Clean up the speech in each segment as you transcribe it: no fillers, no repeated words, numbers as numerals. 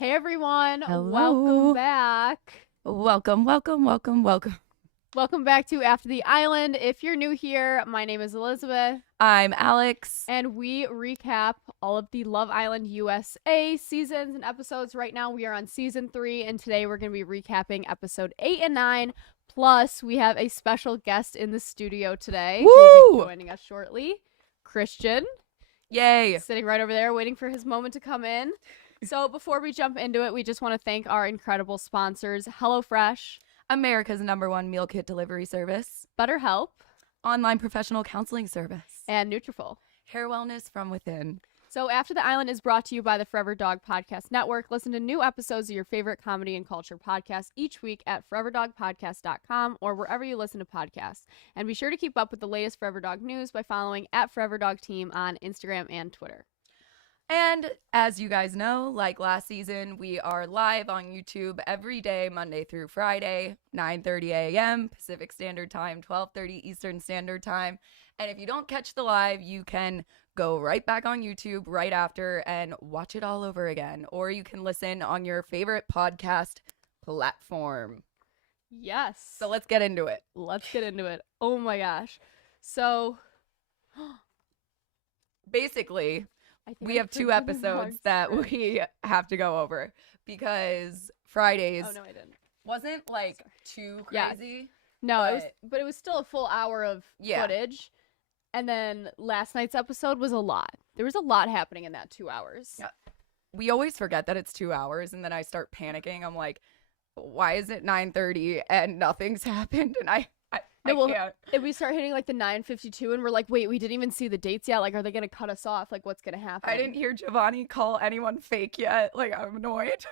Hey everyone, Hello. welcome back. Welcome. Welcome back to After the Island. If you're new here, my name is Elizabeth, I'm Alex. and we recap all of the Love Island USA seasons and episodes. Right now we are on season 3, and today we're going to be recapping episode 8 and 9. Plus, we have a special guest in the studio today who will be joining us shortly, Christian. Yay. Sitting right over there waiting for his moment to come in. So before we jump into it, we just want to thank our incredible sponsors, HelloFresh, America's #1 meal kit delivery service, BetterHelp, online professional counseling service, and Nutrafol. hair wellness from within. So After the Island is brought to you by the Forever Dog Podcast Network. Listen to new episodes of your favorite comedy and culture podcasts each week at foreverdogpodcast.com or wherever you listen to podcasts. And be sure to keep up with the latest Forever Dog news by following @ForeverDogTeam on Instagram and Twitter. And as you guys know, like last season, we are live on YouTube every day, Monday through Friday, 9:30 a.m. Pacific Standard Time, 12:30 Eastern Standard Time. And if you don't catch the live, you can go right back on YouTube right after and watch it all over again. Or you can listen on your favorite podcast platform. Yes. So let's get into it. Let's get into it. Oh my gosh. So Basically, I think we have two episodes that we have to go over because Fridays Oh no, I didn't. wasn't like too Yeah. crazy. No, but it was still a full hour of Yeah. footage. And then last night's episode was a lot. There was a lot happening in that 2 hours. Yeah. We always forget that it's 2 hours, and then I start panicking. I'm like, why is it 9:30 and nothing's happened? And I can't. If we start hitting like the 9:52 and we're like, wait, we didn't even see the dates yet. Like, are they going to cut us off? Like, what's going to happen? I didn't hear Giovanni call anyone fake yet. Like, I'm annoyed.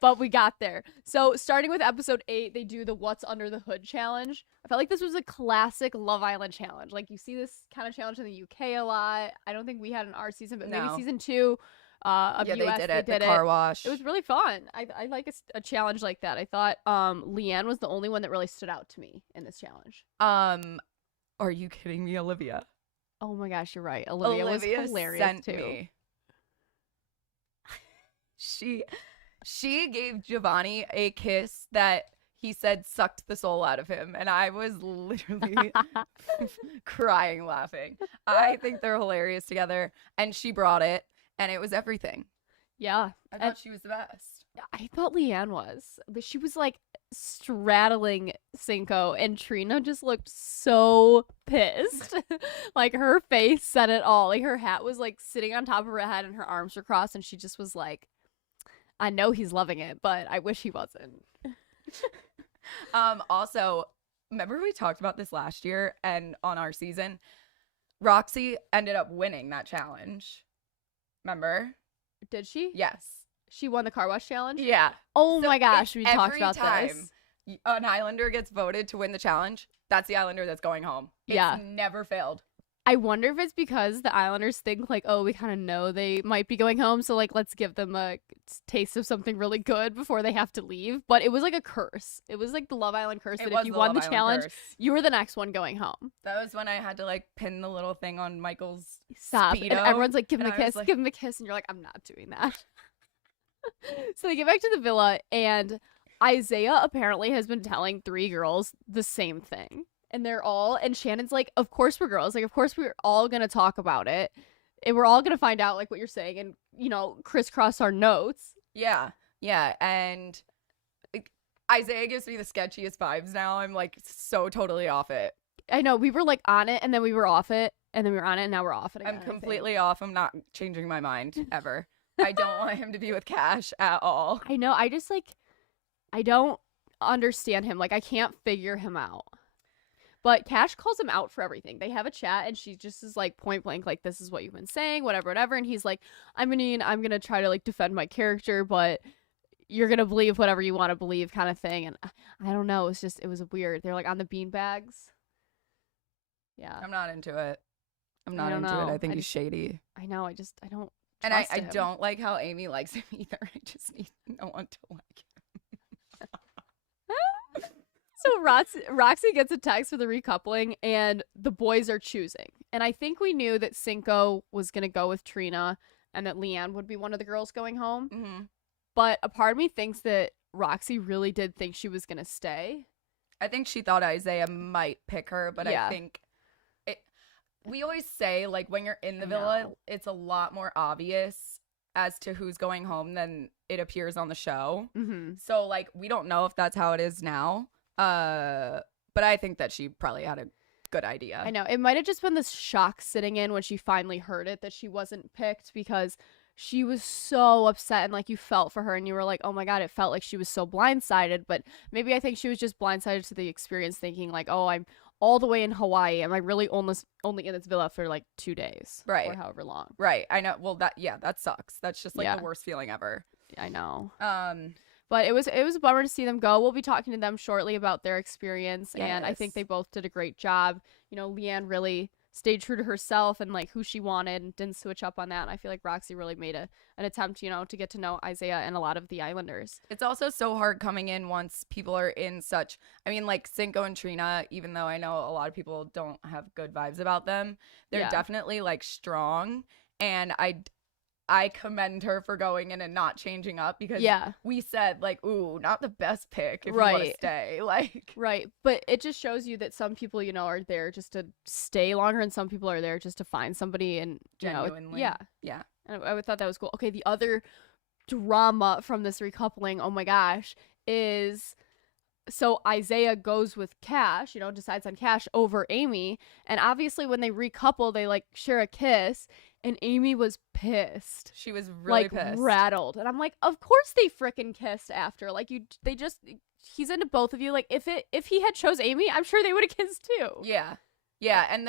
But we got there. So starting with episode 8, they do the What's Under the Hood challenge. I felt like this was a classic Love Island challenge. Like, you see this kind of challenge in the UK a lot. I don't think we had in our season, but maybe season 2 of yeah, US, they did it. The car wash. It was really fun. I like a challenge like that. I thought Leanne was the only one that really stood out to me in this challenge. Are you kidding me, Olivia? Oh my gosh, you're right. Olivia was hilarious sent too. Me. She gave Giovanni a kiss that he said sucked the soul out of him, and I was literally crying laughing. I think they're hilarious together, and she brought it, and it was everything. Yeah. I thought she was the best. I thought Leanne was. She was like straddling Cinco, and Trina just looked so pissed. Like, her face said it all. Like, her hat was like sitting on top of her head and her arms were crossed, and she just was like, I know he's loving it, but I wish he wasn't. Also, remember we talked about this last year and on our season? Roxy ended up winning that challenge. Remember? Did she? Yes. She won the car wash challenge? Yeah. Oh my gosh, we talked about this. An Islander gets voted to win the challenge, that's the Islander that's going home. It's never failed. I wonder if it's because the Islanders think like, oh, we kind of know they might be going home, so like let's give them a taste of something really good before they have to leave. But it was like a curse. It was like the Love Island curse that if you won the challenge, you were the next one going home. That was when I had to like pin the little thing on Michael's Stop. Speedo, and everyone's like, give him a kiss, like, give him a kiss, and you're like, I'm not doing that. So they get back to the villa, and Isaiah apparently has been telling 3 girls the same thing. And and Shannon's like, of course we're girls. Like, of course we're all going to talk about it. And we're all going to find out, like, what you're saying and, crisscross our notes. Yeah. Yeah. And Isaiah gives me the sketchiest vibes now. I'm, like, so totally off it. I know. We were, like, on it, and then we were off it. And then we were on it, and now we're off it again. I'm completely off. I'm not changing my mind, ever. I don't want him to be with Cash at all. I know. I just, like, I don't understand him. Like, I can't figure him out. But Cash calls him out for everything. They have a chat, and she just is like point blank, like, this is what you've been saying, whatever. And he's like, I'm going to try to like defend my character, but you're going to believe whatever you want to believe kind of thing. And I don't know. It was weird. They're like on the beanbags. Yeah. I'm not into it. I think he's shady. I know. I don't. And I don't like how Amy likes him either. I just need no one to like him. So Roxy gets a text for the recoupling, and the boys are choosing. And I think we knew that Cinco was going to go with Trina, and that Leanne would be one of the girls going home. Mm-hmm. But a part of me thinks that Roxy really did think she was going to stay. I think she thought Isaiah might pick her, but Yeah. I think we always say, like, when you're in the villa, it's a lot more obvious as to who's going home than it appears on the show. Mm-hmm. So, like, we don't know if that's how it is now. But I think that she probably had a good idea. I know. It might have just been this shock sitting in when she finally heard it that she wasn't picked, because she was so upset, and like you felt for her and you were like, oh my God, it felt like she was so blindsided. But maybe I think she was just blindsided to the experience, thinking like, oh, I'm all the way in Hawaii. Am I really only in this villa for like 2 days? Right. Or however long. Right. I know. Well, that sucks. That's just like the worst feeling ever. I know. But it was a bummer to see them go. We'll be talking to them shortly about their experience. Yes. And I think they both did a great job. You know, Leanne really stayed true to herself and like who she wanted and didn't switch up on that. And I feel like Roxy really made an attempt, you know, to get to know Isaiah and a lot of the Islanders. It's also so hard coming in once people are in such, I mean, like Cinco and Trina, even though I know a lot of people don't have good vibes about them, they're definitely like strong. And I commend her for going in and not changing up, because we said like, ooh, not the best pick if you want to stay. Like, right. But it just shows you that some people, you know, are there just to stay longer, and some people are there just to find somebody, and genuinely. Yeah. And I thought that was cool. Okay, the other drama from this recoupling, oh my gosh, is so Isaiah goes with Cash, you know, decides on Cash over Amy, and obviously when they recouple, they like share a kiss. And Amy was pissed. She was really like, pissed. Rattled. And I'm like, of course they frickin' kissed after. Like, he's into both of you. Like, if he had chose Amy, I'm sure they would have kissed too. Yeah. Yeah. And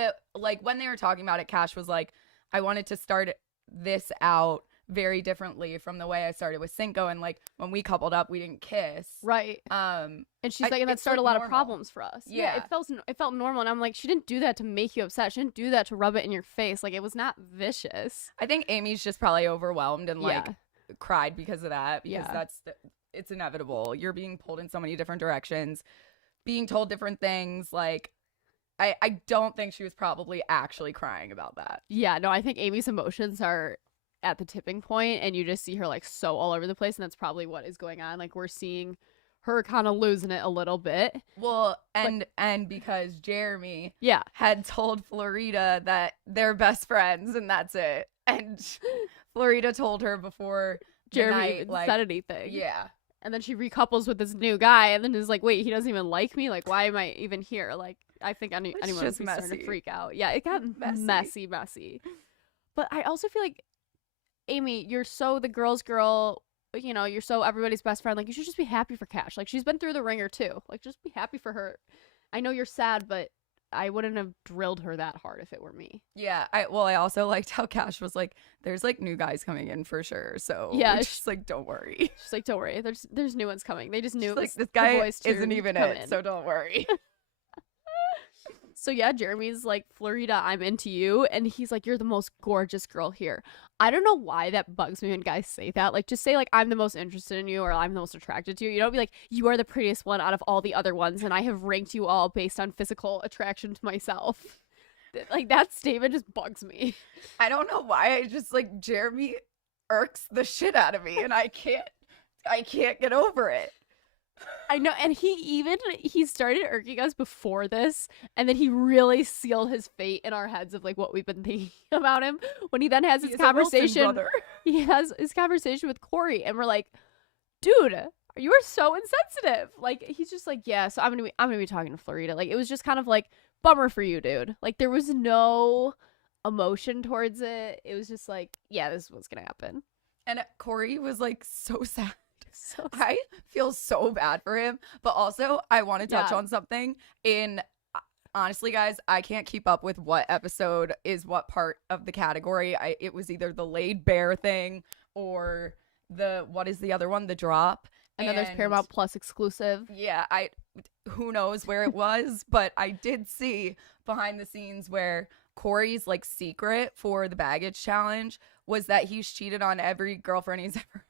when they were talking about it, Cash was like, I wanted to start this out very differently from the way I started with Cinco, and like when we coupled up, we didn't kiss. Right. And she's like, and that started a lot of problems for us. Yeah. It felt normal, and I'm like, she didn't do that to make you upset. She didn't do that to rub it in your face. Like, it was not vicious. I think Amy's just probably overwhelmed and like cried because of that, because it's inevitable. You're being pulled in so many different directions, being told different things. Like, I don't think she was probably actually crying about that. Yeah, no, I think Amy's emotions are at the tipping point, and you just see her like so all over the place, and that's probably what is going on. Like, we're seeing her kind of losing it a little bit. Well, and because Jeremy had told Florida that they're best friends and that's it, and Florida told her before Jeremy night, said anything. Yeah. And then she recouples with this new guy, and then is like, wait, he doesn't even like me? Like, why am I even here? Like, I think anyone would be starting to freak out. Yeah, it got messy. But I also feel like, Amy, you're so the girl's girl, you know, you're so everybody's best friend. Like, you should just be happy for Cash. Like, she's been through the ringer too. Like, just be happy for her. I know you're sad, but I wouldn't have drilled her that hard if it were me. Yeah. I also liked how Cash was like, there's like new guys coming in for sure. So yeah, just like, don't worry. She's like, don't worry. There's new ones coming. They just knew like, this guy isn't even it. So don't worry. So yeah, Jeremy's like, Florida, I'm into you. And he's like, you're the most gorgeous girl here. I don't know why that bugs me when guys say that. Like, just say like, I'm the most interested in you, or I'm the most attracted to you. You don't be like, you are the prettiest one out of all the other ones, and I have ranked you all based on physical attraction to myself. Like, that statement just bugs me. I don't know why. I just like, Jeremy irks the shit out of me, and I can't get over it. I know, and he started irking us before this, and then he really sealed his fate in our heads of like what we've been thinking about him when he then has his conversation. He has his conversation with Corey, and we're like, dude, you are so insensitive. Like, he's just like, yeah, so I'm gonna be talking to Florida. Like, it was just kind of like, bummer for you, dude. Like, there was no emotion towards it. It was just like, yeah, this is what's gonna happen. And Corey was like so sad. So I feel so bad for him, but also I want to touch on something. Honestly, guys, I can't keep up with what episode is what part of the category. It was either the laid bare thing or what is the other one? The drop. And then there's Paramount Plus exclusive. Yeah, who knows where it was, but I did see behind the scenes where Corey's like secret for the baggage challenge was that he's cheated on every girlfriend he's ever.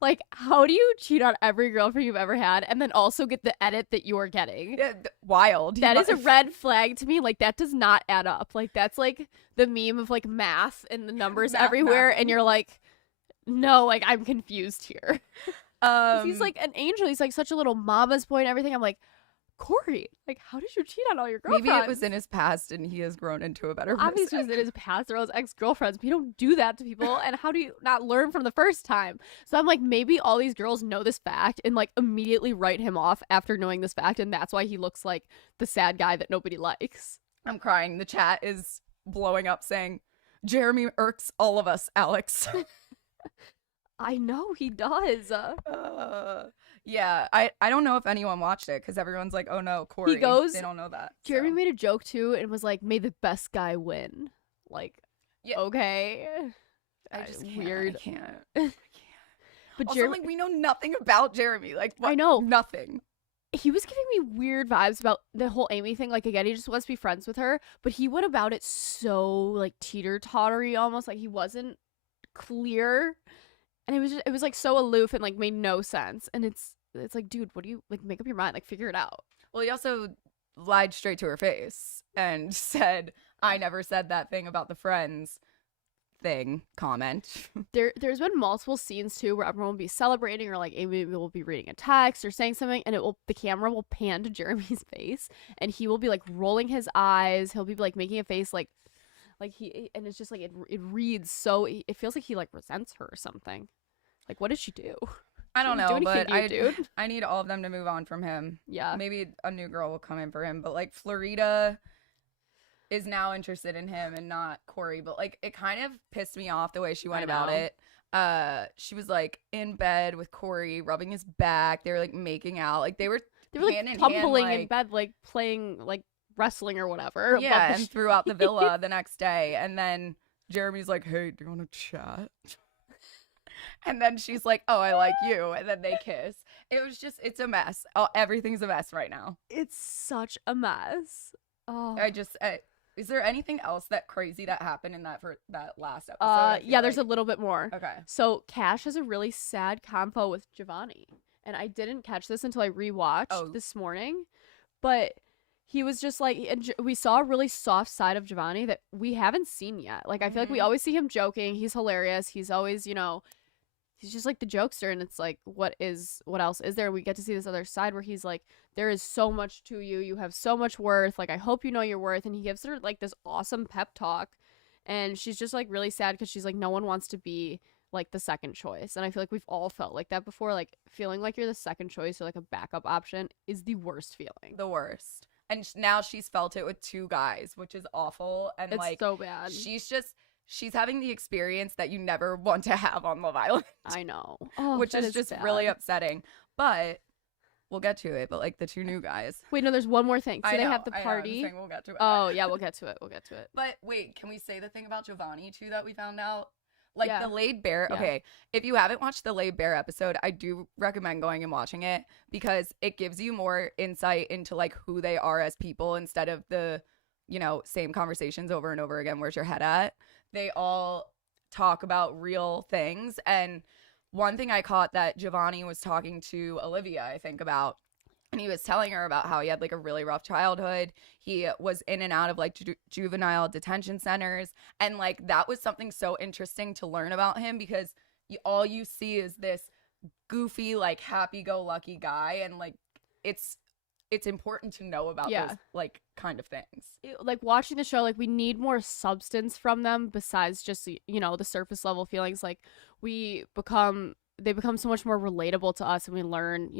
Like, how do you cheat on every girlfriend you've ever had and then also get the edit that you're getting? Yeah, wild. That is a red flag to me. Like, that does not add up. Like, that's like the meme of like math and the numbers everywhere. And you're like, no, like, I'm confused here. 'Cause he's like an angel. He's like such a little mama's boy and everything. I'm like, Corey, like, how did you cheat on all your girlfriends? Maybe it was in his past and he has grown into a better person. Obviously, it was in his past or his ex-girlfriends, but you don't do that to people. And how do you not learn from the first time? So I'm like, maybe all these girls know this fact and like immediately write him off after knowing this fact, and that's why he looks like the sad guy that nobody likes. I'm crying. The chat is blowing up saying, Jeremy irks all of us, Alex. I know he does. Yeah, I don't know if anyone watched it because everyone's like, oh no, Corey. He goes, they don't know that. Jeremy made a joke too and was like, may the best guy win. Like, yeah. Okay. I just can't. Weird. I can't. But also, like, we know nothing about Jeremy. Like, what? I know. Nothing. He was giving me weird vibes about the whole Amy thing. Like, again, he just wants to be friends with her, but he went about it so, like, teeter-tottery almost. Like, he wasn't clear. And it was like so aloof and like made no sense. And it's like, dude, what do you like? Make up your mind, like figure it out. Well, he also lied straight to her face and said, "I never said that thing about the friends thing." Comment. There's been multiple scenes too where everyone will be celebrating or like Amy will be reading a text or saying something, and the camera will pan to Jeremy's face, and he will be like rolling his eyes. He'll be like making a face like he, and it's just like it reads so. It feels like he like resents her or something. Like, what did she do? I don't know, but dude. I need all of them to move on from him. Yeah. Maybe a new girl will come in for him, but like Florida is now interested in him and not Corey. But like it kind of pissed me off the way she went about it. She was like in bed with Corey, rubbing his back. They were like making out. Like they were like hand in tumbling hand, in bed, like playing like wrestling or whatever. Yeah, and throughout the villa the next day. And then Jeremy's like, hey, do you want to chat? And then she's like, oh, I like you. And then they kiss. It was just, it's a mess. Oh, everything's a mess right now. It's such a mess. Oh. Is there anything else that crazy that happened in that last episode? Yeah, there's a little bit more. Okay. So Cash has a really sad convo with Giovanni. And I didn't catch this until I rewatched this morning. But he was just like, and we saw a really soft side of Giovanni that we haven't seen yet. Like, I feel like we always see him joking. He's hilarious. He's always, he's just like the jokester, and it's like, what else is there? We get to see this other side where he's like, there is so much to you. You have so much worth. Like, I hope you know your worth. And he gives her like this awesome pep talk. And she's just like really sad because she's like, no one wants to be like the second choice. And I feel like we've all felt like that before. Like, feeling like you're the second choice or like a backup option is the worst feeling. The worst. And now she's felt it with two guys, which is awful. And it's like, so bad. She's having the experience that you never want to have on Love Island. I know. Which is just sad. Really upsetting. But we'll get to it. But like the two new guys. Wait, no, there's one more thing. So they have the party. party. We'll get to it. Oh, yeah, we'll get to it. But wait, can we say the thing about Giovanni too that we found out? Like the Laid Bear. Yeah. Okay, if you haven't watched the Laid Bear episode, I do recommend going and watching it because it gives you more insight into like who they are as people instead of the, same conversations over and over again. Where's your head at? They all talk about real things. And one thing I caught that Giovanni was talking to Olivia, I think, about, and he was telling her about how he had like a really rough childhood. He was in and out of like juvenile detention centers. And like that was something so interesting to learn about him because all you see is this goofy, like happy-go-lucky guy. And like it's important to know about those like kind of things. Like watching the show, like we need more substance from them besides just, the surface level feelings. Like they become so much more relatable to us, and we learn,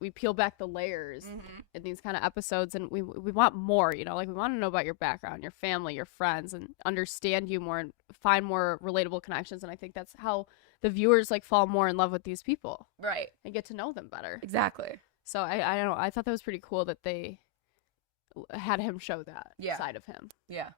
we peel back the layers in these kind of episodes, and we want more, like we want to know about your background, your family, your friends, and understand you more and find more relatable connections. And I think that's how the viewers like fall more in love with these people. Right. And get to know them better. Exactly. So I don't know. I thought that was pretty cool that they had him show that side of him. Yeah.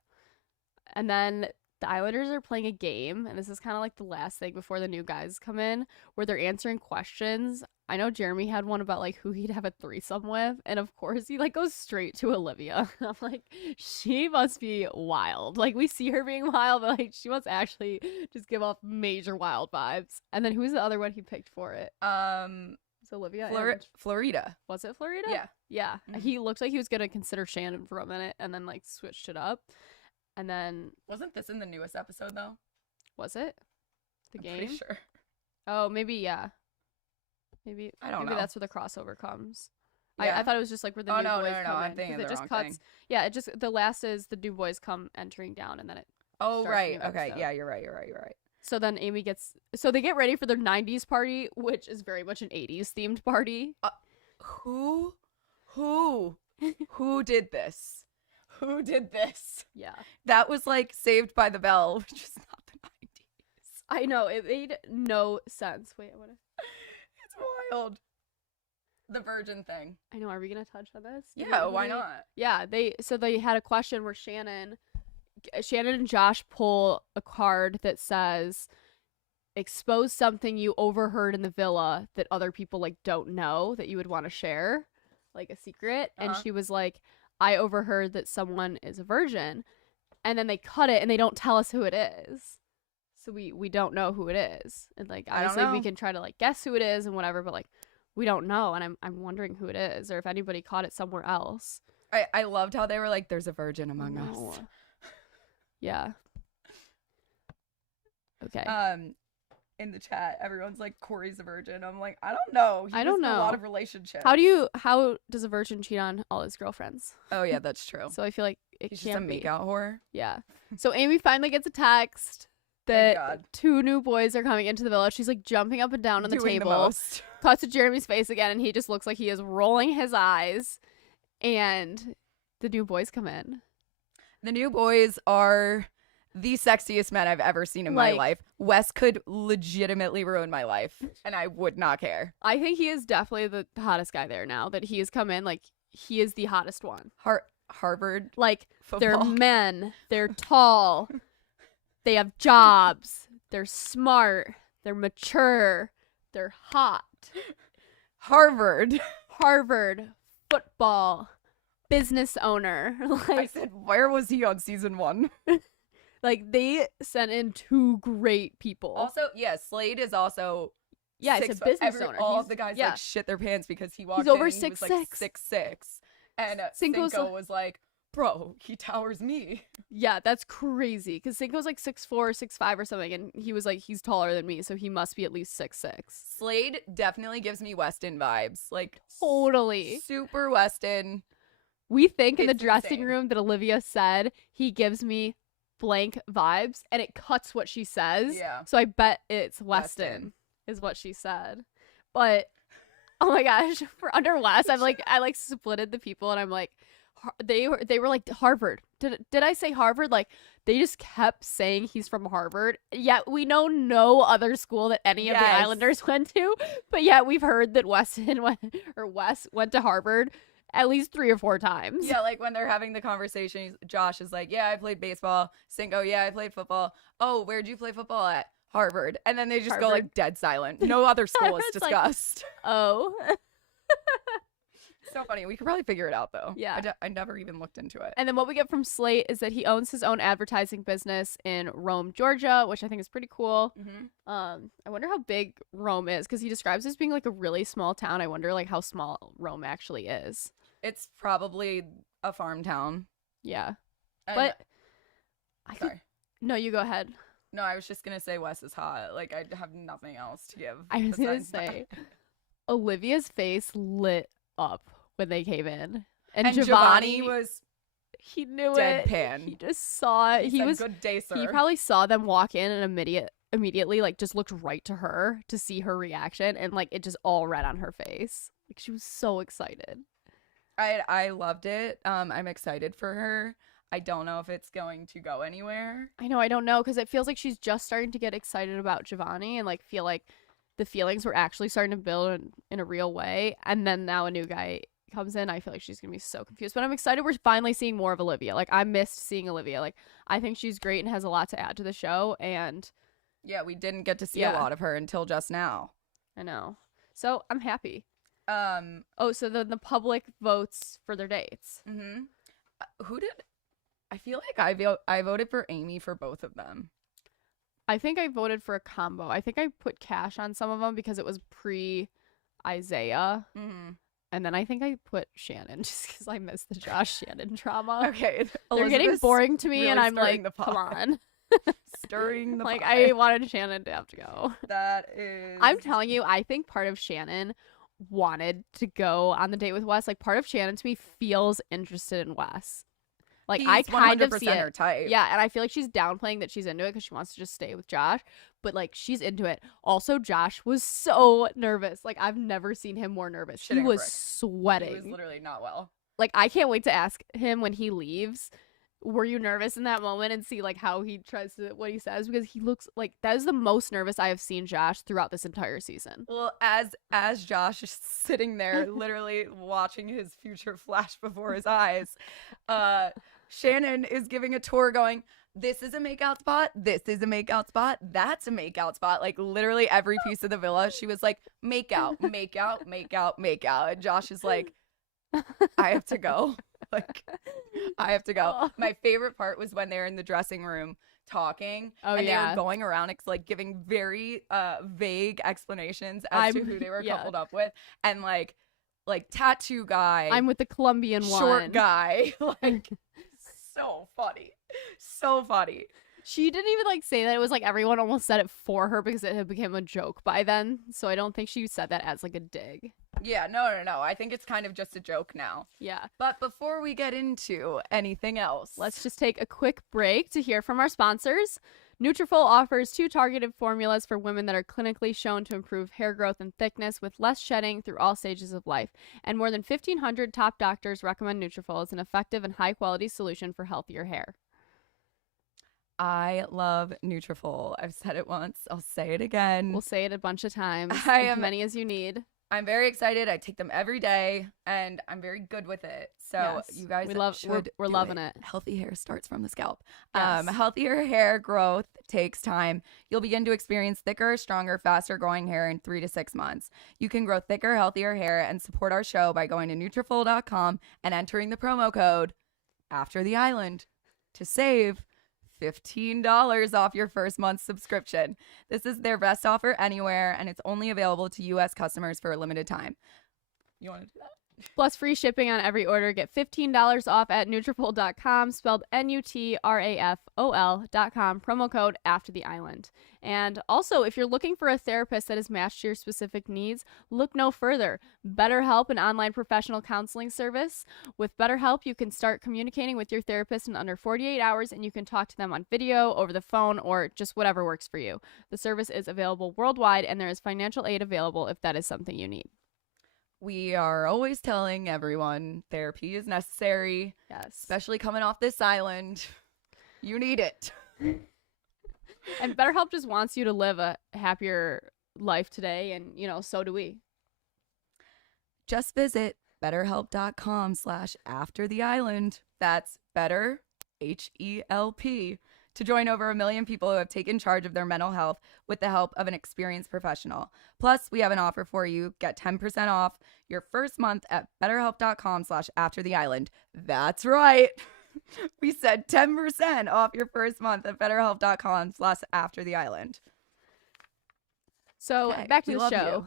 And then the Islanders are playing a game, and this is kind of like the last thing before the new guys come in, where they're answering questions. I know Jeremy had one about like who he'd have a threesome with, and of course he like goes straight to Olivia. I'm like, she must be wild. Like we see her being wild, but like she must actually just give off major wild vibes. And then who's the other one he picked for it? It's Olivia. Florida. Was it Florida? Yeah. Yeah. Mhm. He looked like he was gonna consider Shannon for a minute, and then like switched it up. And then Wasn't this in the newest episode though? was it the I'm game? pretty sure. Oh, maybe yeah. Maybe I don't maybe know. that's where the crossover comes. Yeah. I thought it was just like where the Oh, new no, boys no, come I'm in, thinking 'cause the it just wrong cuts. thing. Yeah, it just the last is the new boys come entering down, and then it. Oh, starts the right. new Okay. episode. Yeah, you're right. So then Amy gets. So they get ready for their '90s party, which is very much an '80s themed party. Who did this? Who did this? Yeah, That was like Saved by the Bell, which is not the 90s. I know it made no sense. Wait, I wanna. It's wild. The virgin thing. I know. Are we gonna touch on this? Yeah, why not? Yeah, they had a question where Shannon and Josh pull a card that says expose something you overheard in the villa that other people like don't know that you would want to share, like a secret. And Uh-huh. she was like, I overheard that someone is a virgin. And then they cut it and they don't tell us who it is. So we don't know who it is. And like I don't obviously we know. can try to like guess who it is and whatever, but like we don't know, and I'm wondering who it is or if anybody caught it somewhere else. I loved how they were like, there's a virgin among No. us. Yeah. Okay. In the chat, everyone's like, Corey's a virgin. I'm like, I don't know. I don't was in know. a lot of relationships. How does a virgin cheat on all his girlfriends? Oh, yeah, that's true. So I feel like it He's just a can't be. makeout whore. Yeah. So Amy finally gets a text Thank that God. 2 new boys are coming into the villa. She's like jumping up and down on the Doing table. the most. Cuts to Jeremy's face again, and he just looks like he is rolling his eyes. And the new boys come in. The new boys are the sexiest men I've ever seen in my Like- life. Wes could legitimately ruin my life, and I would not care. I think he is definitely the hottest guy there now that he has come in. Like, he is the hottest one. Harvard Like, they're football. men. They're tall. They have jobs. They're smart. They're mature. They're hot. Harvard. Harvard football business owner. I Like, said, where was he on season 1? like they sent in 2 great people. Also, yeah, Slade is also. Yeah, it's 6 a business owner. All He's- of the guys yeah. like shit their pants because he walked over in and he was like 6'6". 6'6", and Cinco's Cinco was like, bro, he towers me. Yeah, that's crazy. Because Cinco's like 6'4", 6'5", or something, and he was like, he's taller than me, so he must be at least 6'6". Slade definitely gives me Weston vibes, like Totally. super Weston. We think in the It's dressing insane. room that Olivia said he gives me blank vibes, and it cuts what she says. Yeah. So I bet it's Weston is what she said. But oh my gosh, for under Wes, I splitted the people, and I'm like, they were like Harvard. Did I say Harvard? Like they just kept saying he's from Harvard. Yet we know no other school that any of the Yes. Islanders went to. But yet we've heard that Wes went to Harvard at least 3 or 4 times. Yeah, like when they're having the conversation, Josh is like, yeah, I played baseball. Cinco, yeah, I played football. Oh, where'd you play football at? Harvard. And then they just go Harvard. like dead silent. No other school is It's like- discussed. Oh. So funny. We could probably figure it out though. Yeah. I never even looked into it. And then what we get from Slate is that he owns his own advertising business in Rome, Georgia, which I think is pretty cool. Mm-hmm. I wonder how big Rome is because he describes it as being like a really small town. I wonder like how small Rome actually is. It's probably a farm town. Yeah, And- but I could. sorry. No, you go ahead. No, I was just gonna say Wes is hot. Like I have nothing else to give. I was gonna besides that. say Olivia's face lit up when they came in, And Giovanni was he knew it. deadpan. He just saw it. he He said, was. good day, sir. He probably saw them walk in and immediately like just looked right to her to see her reaction, and like it just all read on her face. Like she was so excited. I loved it. I'm excited for her. I don't know if it's going to go anywhere. I know, I don't know, because it feels like she's just starting to get excited about Giovanni and like feel like the feelings were actually starting to build in a real way, and then now a new guy comes in, I feel like she's gonna be so confused. But I'm excited we're finally seeing more of Olivia. Like, I missed seeing Olivia. Like, I think she's great and has a lot to add to the show. And Yeah, we didn't get to see a lot of her until just now. I know. So I'm happy. Um. Oh, so then the public votes for their dates. Mm-hmm. Who did? I feel like I voted for Amy for both of them. I think I voted for a combo. I think I put Cash on some of them because it was pre-Isaiah. Mm-hmm. And then I think I put Shannon just because I missed the Josh Shannon drama. Okay. They're getting boring to me, really and I'm like, the pot. come on. Stirring the like, pot. I wanted Shannon to have to go. That is... I'm telling you, I think part of Shannon wanted to go on the date with Wes. Like, part of Shannon to me feels interested in Wes. Like, I kind of see it. Her type. Yeah, and I feel like she's downplaying that she's into it because she wants to just stay with Josh. But, like, she's into it. Also, Josh was so nervous. Like, I've never seen him more nervous. He was sweating. He was literally not well. Like, I can't wait to ask him when he leaves, were you nervous in that moment, and see, like, how he tries to, what he says, because he looks like that is the most nervous I have seen Josh throughout this entire season. Well, as Josh is sitting there literally watching his future flash before his eyes, Shannon is giving a tour going, this is a makeout spot, this is a makeout spot, that's a makeout spot. Like, literally every piece of the villa, she was like, makeout, makeout, makeout, makeout. And Josh is like, I have to go. Like, I have to go. Oh. My favorite part was when they're in the dressing room talking, Oh, and yeah. they were going around like giving very vague explanations as to who they were coupled up with, and like tattoo guy, I'm with the Colombian short one. guy, like so funny, so funny. She didn't even like say that. It was like everyone almost said it for her because it had become a joke by then. So I don't think she said that as like a dig. Yeah, no. I think it's kind of just a joke now. Yeah. But before we get into anything else, Let's just take a quick break to hear from our sponsors. Nutrafol offers 2 targeted formulas for women that are clinically shown to improve hair growth and thickness with less shedding through all stages of life. And more than 1,500 top doctors recommend Nutrafol as an effective and high-quality solution for healthier hair. I love Nutrafol. I've said it once. I'll say it again. We'll say it a bunch of times. As many as you need. I'm very excited. I take them every day, and I'm very good with it. So Yes. you guys we're loving it. Healthy hair starts from the scalp. Yes. Healthier hair growth takes time. You'll begin to experience thicker, stronger, faster growing hair in 3 to 6 months. You can grow thicker, healthier hair and support our show by going to Nutrafol.com and entering the promo code After the Island to save $15 off your first month's subscription. This is their best offer anywhere, and it's only available to U.S. customers for a limited time. You want to do that? Plus free shipping on every order. Get $15 off at Nutrafol.com, spelled Nutrafol.com, promo code After the Island. And also, if you're looking for a therapist that is matched to your specific needs, look no further. BetterHelp, an online professional counseling service. With BetterHelp, you can start communicating with your therapist in under 48 hours, and you can talk to them on video, over the phone, or just whatever works for you. The service is available worldwide, and there is financial aid available if that is something you need. We are always telling everyone therapy is necessary. Yes. Especially coming off this island. You need it. And BetterHelp just wants you to live a happier life today, and, so do we. Just visit betterhelp.com/aftertheisland. That's better, HELP, to join over 1 million people who have taken charge of their mental health with the help of an experienced professional. Plus, we have an offer for you. Get 10% off your first month at betterhelp.com/aftertheisland. That's right. We said 10% off your first month at betterhelp.com/aftertheisland. So Okay, back to we the love show.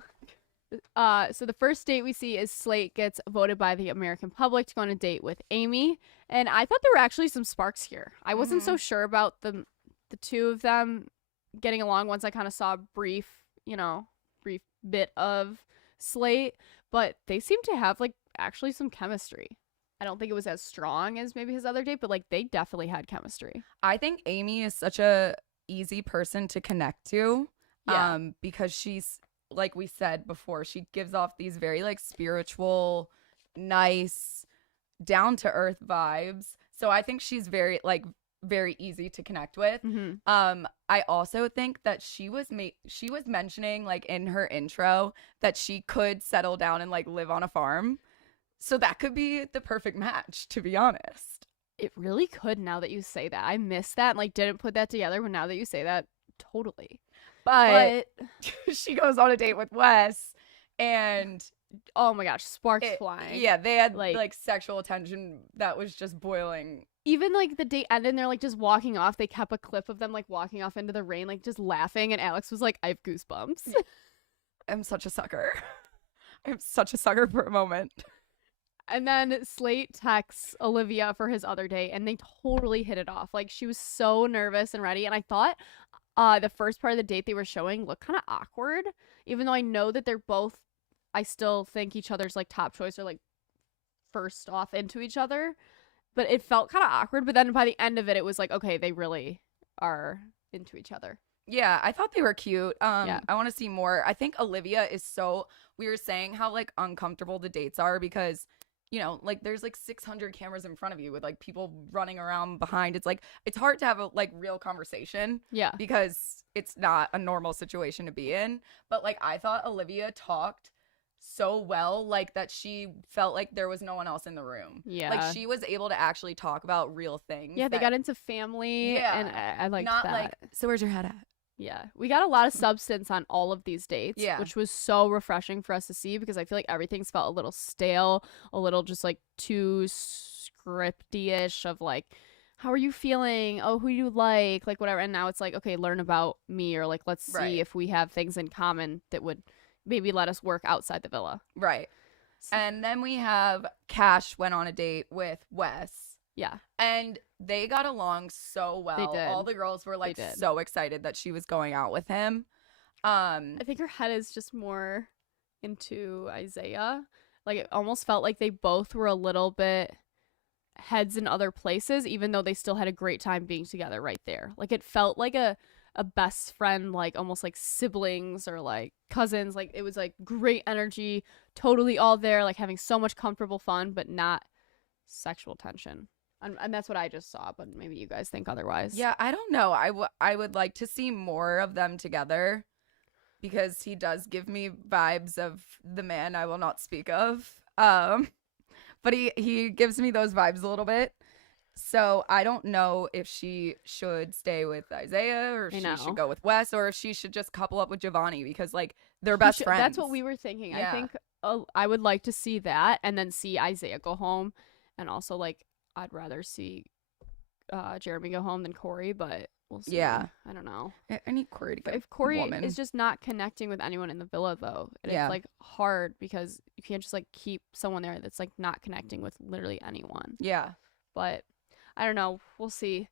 So the first date we see is Slate gets voted by the American public to go on a date with Amy. And I thought there were actually some sparks here. I wasn't so sure about the two of them getting along once I kind of saw a brief bit of Slate. But they seem to have, actually some chemistry. I don't think it was as strong as maybe his other date, but, they definitely had chemistry. I think Amy is such a easy person to connect to. Yeah. Because she's, like we said before, she gives off these very spiritual, nice, down to earth vibes. So I think she's very very easy to connect with. Mm-hmm. I also think that she was mentioning in her intro that she could settle down and live on a farm. So that could be the perfect match, to be honest. It really could now that you say that. I missed that and like didn't put that together, but now that you say that, totally. But she goes on a date with Wes, and oh my gosh, sparks flying. Yeah, they had like sexual tension that was just boiling. Even like the date ended and they're like just walking off. They kept a clip of them like walking off into the rain, like just laughing. And Alex was like, I have goosebumps. I'm such a sucker. I'm such a sucker for a moment. And then Slate texts Olivia for his other date and they totally hit it off. Like she was so nervous and ready. And I thought the first part of the date they were showing looked kind of awkward, even though I know that they're both, I still think each other's like top choice or like first off into each other. But it felt kind of awkward. But then by the end of it, it was like, okay, they really are into each other. Yeah, I thought they were cute. I want to see more. I think Olivia is so, we were saying how like uncomfortable the dates are because, you know, like there's like 600 cameras in front of you with like people running around behind. It's like, it's hard to have a like real conversation. Yeah. Because it's not a normal situation to be in. But like I thought Olivia talked so well, like that she felt like there was no one else in the room. Yeah, like she was able to actually talk about real things. Yeah, they got into family. Yeah, and I liked not that. Like, so where's your head at? Yeah, we got a lot of substance on all of these dates, yeah, which was so refreshing for us to see because I feel like everything's felt a little stale, a little just like too scripty-ish of like, how are you feeling? Oh, who you like whatever. And now it's like, okay, learn about me, or like let's see if we have things in common that would maybe let us work outside the villa. Right. And then we have Cash went on a date with Wes. Yeah. And they got along so well. They did. All the girls were like so excited that she was going out with him. I think her head is just more into Isaiah. Like it almost felt like they both were a little bit heads in other places, even though they still had a great time being together right there. Like it felt like a best friend, like almost like siblings or like cousins. Like it was like great energy, totally all there, like having so much comfortable fun, but not sexual tension. And that's what I just saw, but maybe you guys think otherwise. Yeah, I don't know. I would like to see more of them together because he does give me vibes of the man I will not speak of. But he gives me those vibes a little bit. So I don't know if she should stay with Isaiah or if she should go with Wes or if she should just couple up with Giovanni because like they're best friends. That's what we were thinking. Yeah. I think I would like to see that and then see Isaiah go home, and also like I'd rather see Jeremy go home than Corey, but we'll see. Yeah, I don't know. I need Corey to get if Corey is just not connecting with anyone in the villa though, it's like hard because you can't just like keep someone there that's like not connecting with literally anyone. Yeah, but I don't know. We'll see.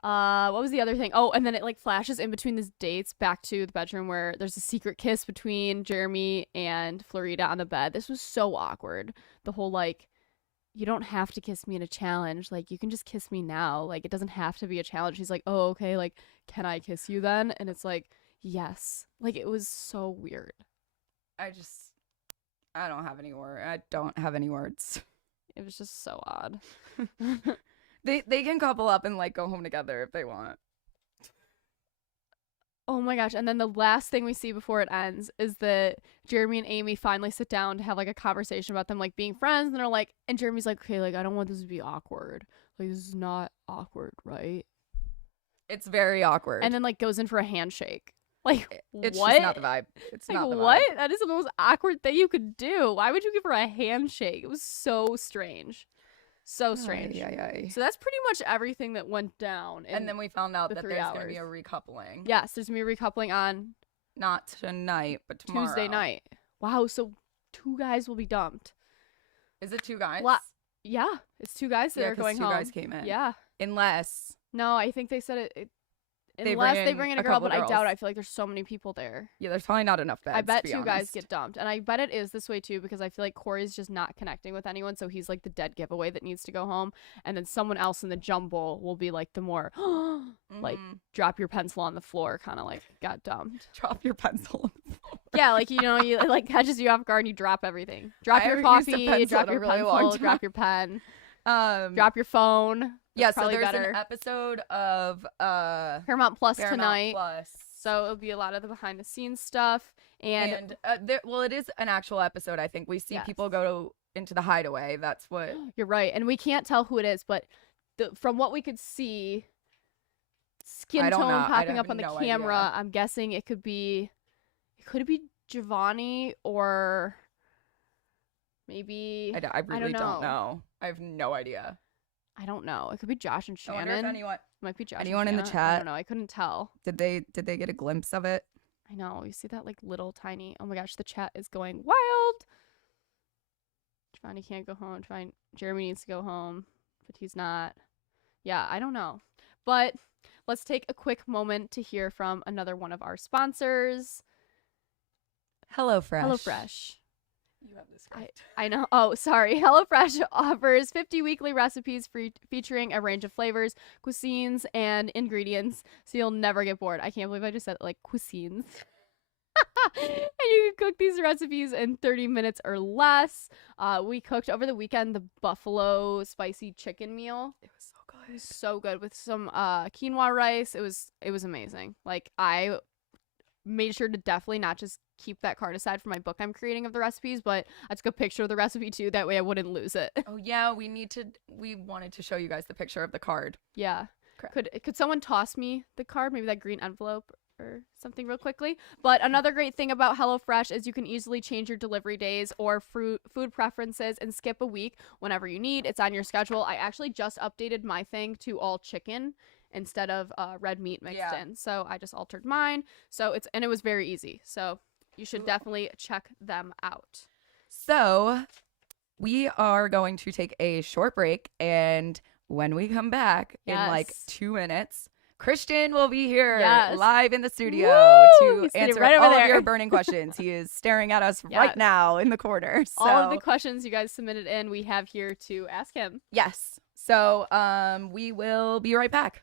What was the other thing? Oh, and then it like flashes in between these dates back to the bedroom where there's a secret kiss between Jeremy and Florida on the bed. This was so awkward. The whole like, you don't have to kiss me in a challenge. Like, you can just kiss me now. Like, it doesn't have to be a challenge. He's like, oh, okay. Like, can I kiss you then? And it's like, yes. Like, it was so weird. I don't have any words. I don't have any words. It was just so odd. They can couple up and like go home together if they want. Oh my gosh. And then the last thing we see before it ends is that Jeremy and Amy finally sit down to have like a conversation about them like being friends. And they're like, and Jeremy's like, okay, like I don't want this to be awkward. Like this is not awkward, right? It's very awkward. And then like goes in for a handshake. Like it's what? Just not the vibe. It's like, not the vibe. What? That is the most awkward thing you could do. Why would you give her a handshake? It was so strange. So strange. So that's pretty much everything that went down. And then we found out that there's going to be a recoupling. Yes, there's going to be a recoupling on... Not tonight, but tomorrow. Tuesday night. Wow, so 2 guys will be dumped. Is it 2 guys? Yeah, it's 2 guys that are going home. 2 guys came in. Yeah. Unless... No, I think they said it unless they bring in a girl, but I doubt it. I feel like there's so many people there. Yeah, there's probably not enough beds. I bet 2 guys get dumped. And I bet it is this way too, because I feel like Corey's just not connecting with anyone, so he's like the dead giveaway that needs to go home. And then someone else in the jumble will be like the more like drop your pencil on the floor, kind of like got dumped. Drop your pencil on the floor. Yeah, like you know, you like catches you off guard and you drop everything. Drop your coffee, drop your pencil, drop your pen. Drop your phone. Yeah, so there's an episode of Paramount Plus tonight. So it'll be a lot of the behind the scenes stuff. And it is an actual episode. I think we see people go into the hideaway. That's what. You're right. And we can't tell who it is, but from what we could see, skin I don't tone know. I popping have up on the no camera, idea. I'm guessing it could be Giovanni or maybe I really don't know. know. I have no idea. I don't know. It could be Josh and I wonder Shannon. if anyone Might be Josh. anyone and in the Shannon. I chat don't know. I couldn't tell. did they get a glimpse of it? I know. You see that like little tiny. Oh my gosh, the chat is going wild. Giovanni can't go home. Jeremy needs to go home, but he's not. Yeah, I don't know. But let's take a quick moment to hear from another one of our sponsors. HelloFresh. HelloFresh. You have this script. I know. Oh, sorry. HelloFresh offers 50 weekly recipes featuring a range of flavors, cuisines, and ingredients, so you'll never get bored. I can't believe I just said it like cuisines. And you can cook these recipes in 30 minutes or less. We cooked over the weekend the buffalo spicy chicken meal. It was so good. It was so good with some quinoa rice. It was amazing. Like, I made sure to definitely not just keep that card aside for my book I'm creating of the recipes, but I took a picture of the recipe too. That way I wouldn't lose it. Oh yeah, we wanted to show you guys the picture of the card. Yeah. Correct. Could someone toss me the card? Maybe that green envelope or something real quickly. But another great thing about HelloFresh is you can easily change your delivery days or food preferences and skip a week whenever you need. It's on your schedule. I actually just updated my thing to all chicken instead of red meat mixed in. So I just altered mine. So it was very easy. So you should definitely check them out. So we are going to take a short break, and when we come back in like 2 minutes, Christian will be here live in the studio to answer all of your burning questions. He is staring at us right now in the corner. So all of the questions you guys submitted in, we have here to ask him. Yes. So we will be right back.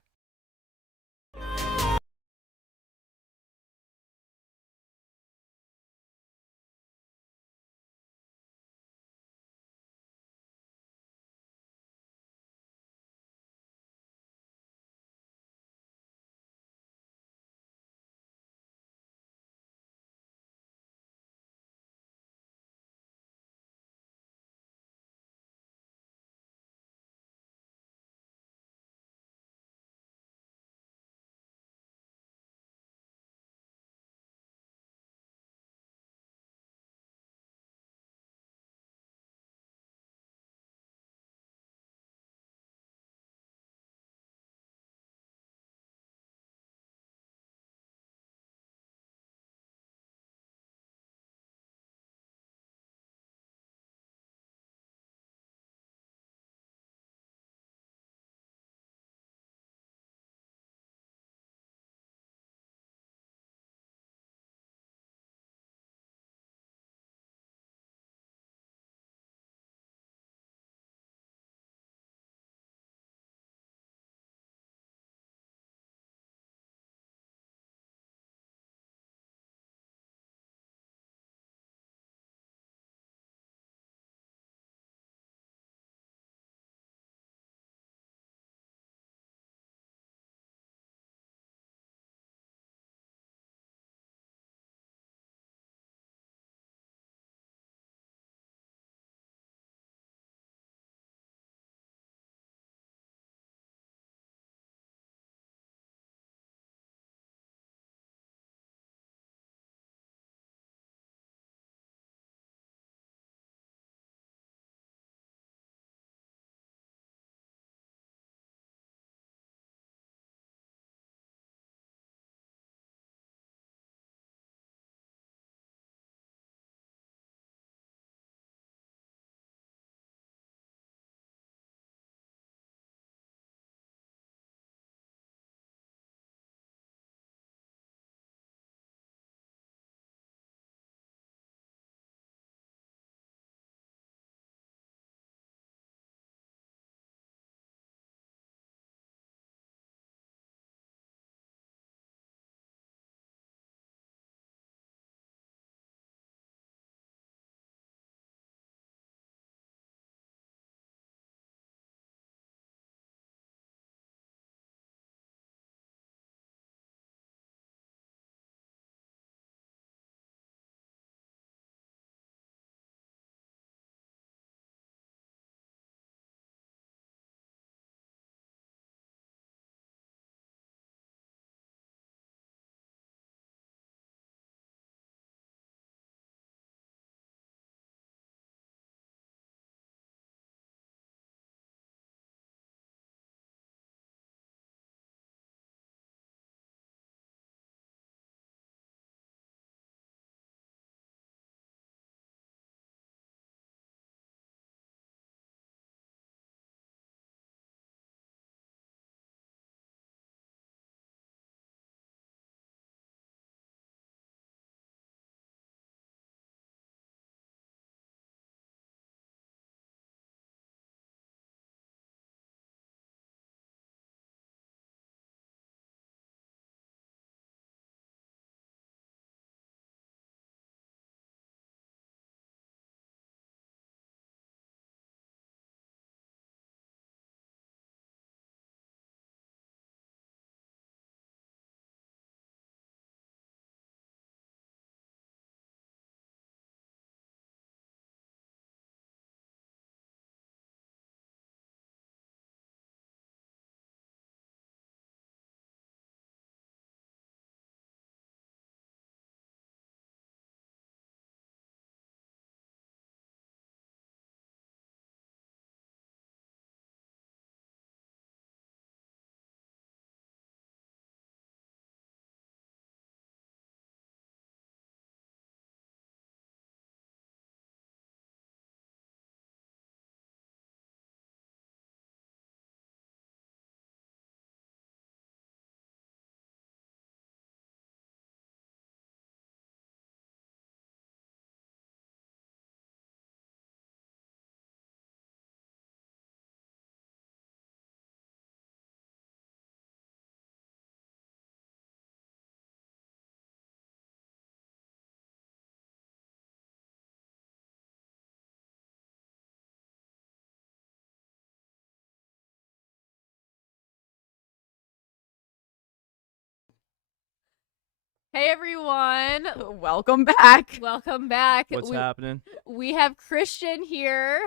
Hey everyone, Welcome back. welcome back. What's happening? We have Christian here.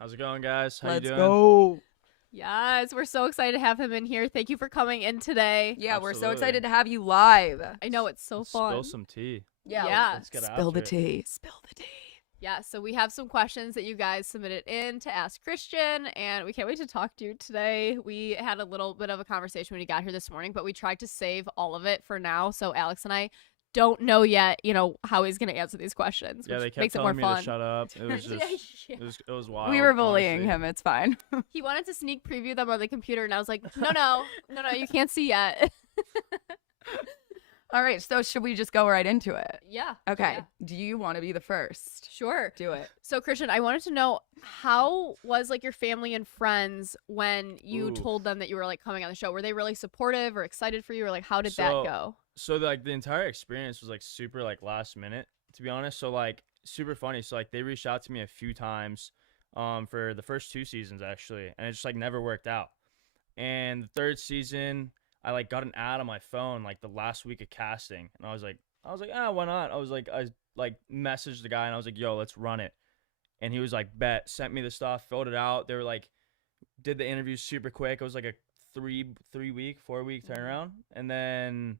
How's it going, guys? How Let's you doing? go. Yes, we're so excited to have him in here. Thank you for coming in today. Yeah, we're so Absolutely. excited to have you live. I know it's so Let's fun. Spill some tea. Yeah. Let's get Spill after the it. tea. Spill the tea. Yeah, so we have some questions that you guys submitted in to ask Christian, and we can't wait to talk to you today. We had a little bit of a conversation when you got here this morning, but we tried to save all of it for now, so Alex and I don't know yet, how he's going to answer these questions, Yeah, they which kept makes it more telling me fun. to shut up. It was just, Yeah. it was wild. We were bullying honestly. him. It's fine. He wanted to sneak preview them on the computer, and I was like, no, you can't see yet. All right, so should we just go right into it? Yeah. Okay. Yeah. Do you want to be the first? Sure. Do it. So Christian, I wanted to know, how was like your family and friends when you Ooh. told them that you were like coming on the show? Were they really supportive or excited for you, or like how did that So- go? So like the entire experience was like super like last minute, to be honest. So like super funny. So like they reached out to me a few times, for the first 2 seasons actually, and it just like never worked out. And the 3rd season, I like got an ad on my phone like the last week of casting, and I was like, why not? I like messaged the guy, and I was like, yo, let's run it. And he was like, bet, sent me the stuff, filled it out. They were like, did the interview super quick. It was like a 4-week turnaround. And then,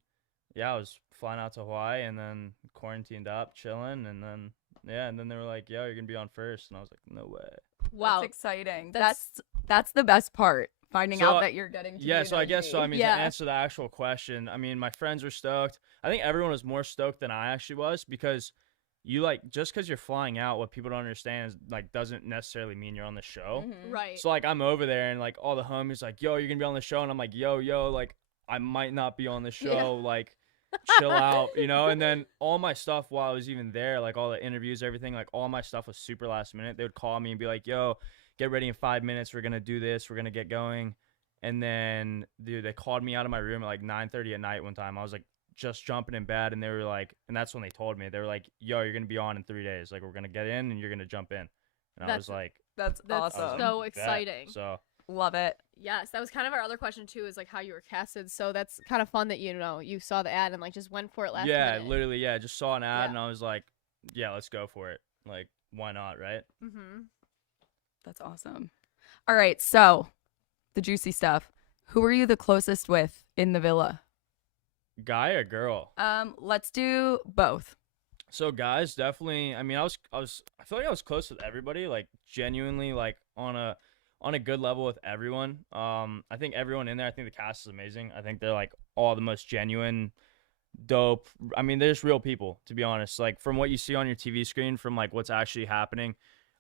yeah, I was flying out to Hawaii and then quarantined up, chilling. And then, yeah, and then they were like, yo, you're going to be on first. And I was like, no way. Wow. That's exciting. That's- That's the best part. Finding So, out that you're getting to Yeah, be so an I guess, OG. so I mean, Yeah. to answer the actual question, I mean, my friends were stoked. I think everyone was more stoked than I actually was, because you like, just because you're flying out, what people don't understand is like, doesn't necessarily mean you're on the show. Mhm. Right. So like I'm over there and like all the homies like, yo, you're gonna be on the show, and I'm like, yo, like I might not be on the show, Yeah. like chill out, and then all my stuff while I was even there, like all the interviews, everything, like all my stuff was super last minute. They would call me and be like, yo, get ready in 5 minutes, we're gonna do this, we're gonna get going. And then dude, they called me out of my room at like 9:30 at night one time. I was like just jumping in bed, and they were like, and that's when they told me, they were like, yo, you're gonna be on in 3 days, like we're gonna get in and you're gonna jump in. And I That's- was like, That's That's I was awesome. like, so "Bet." exciting. So Love it. Yes, that was kind of our other question too, is like how you were casted. So that's kind of fun that you saw the ad and like just went for it last yeah, minute. literally, yeah, just saw an ad Yeah. and I was like, yeah, let's go for it. Like, why not, right? Mm-hmm. That's awesome. All right, so the juicy stuff. Who are you the closest with in the villa? Guy or girl? Let's do both. So guys, definitely. I mean, I feel like I was close with everybody, like genuinely, like on a good level with everyone. I think everyone in there, I think the cast is amazing. I think they're like all the most genuine, dope. I mean, they're just real people, to be honest. Like from what you see on your TV screen, from like what's actually happening.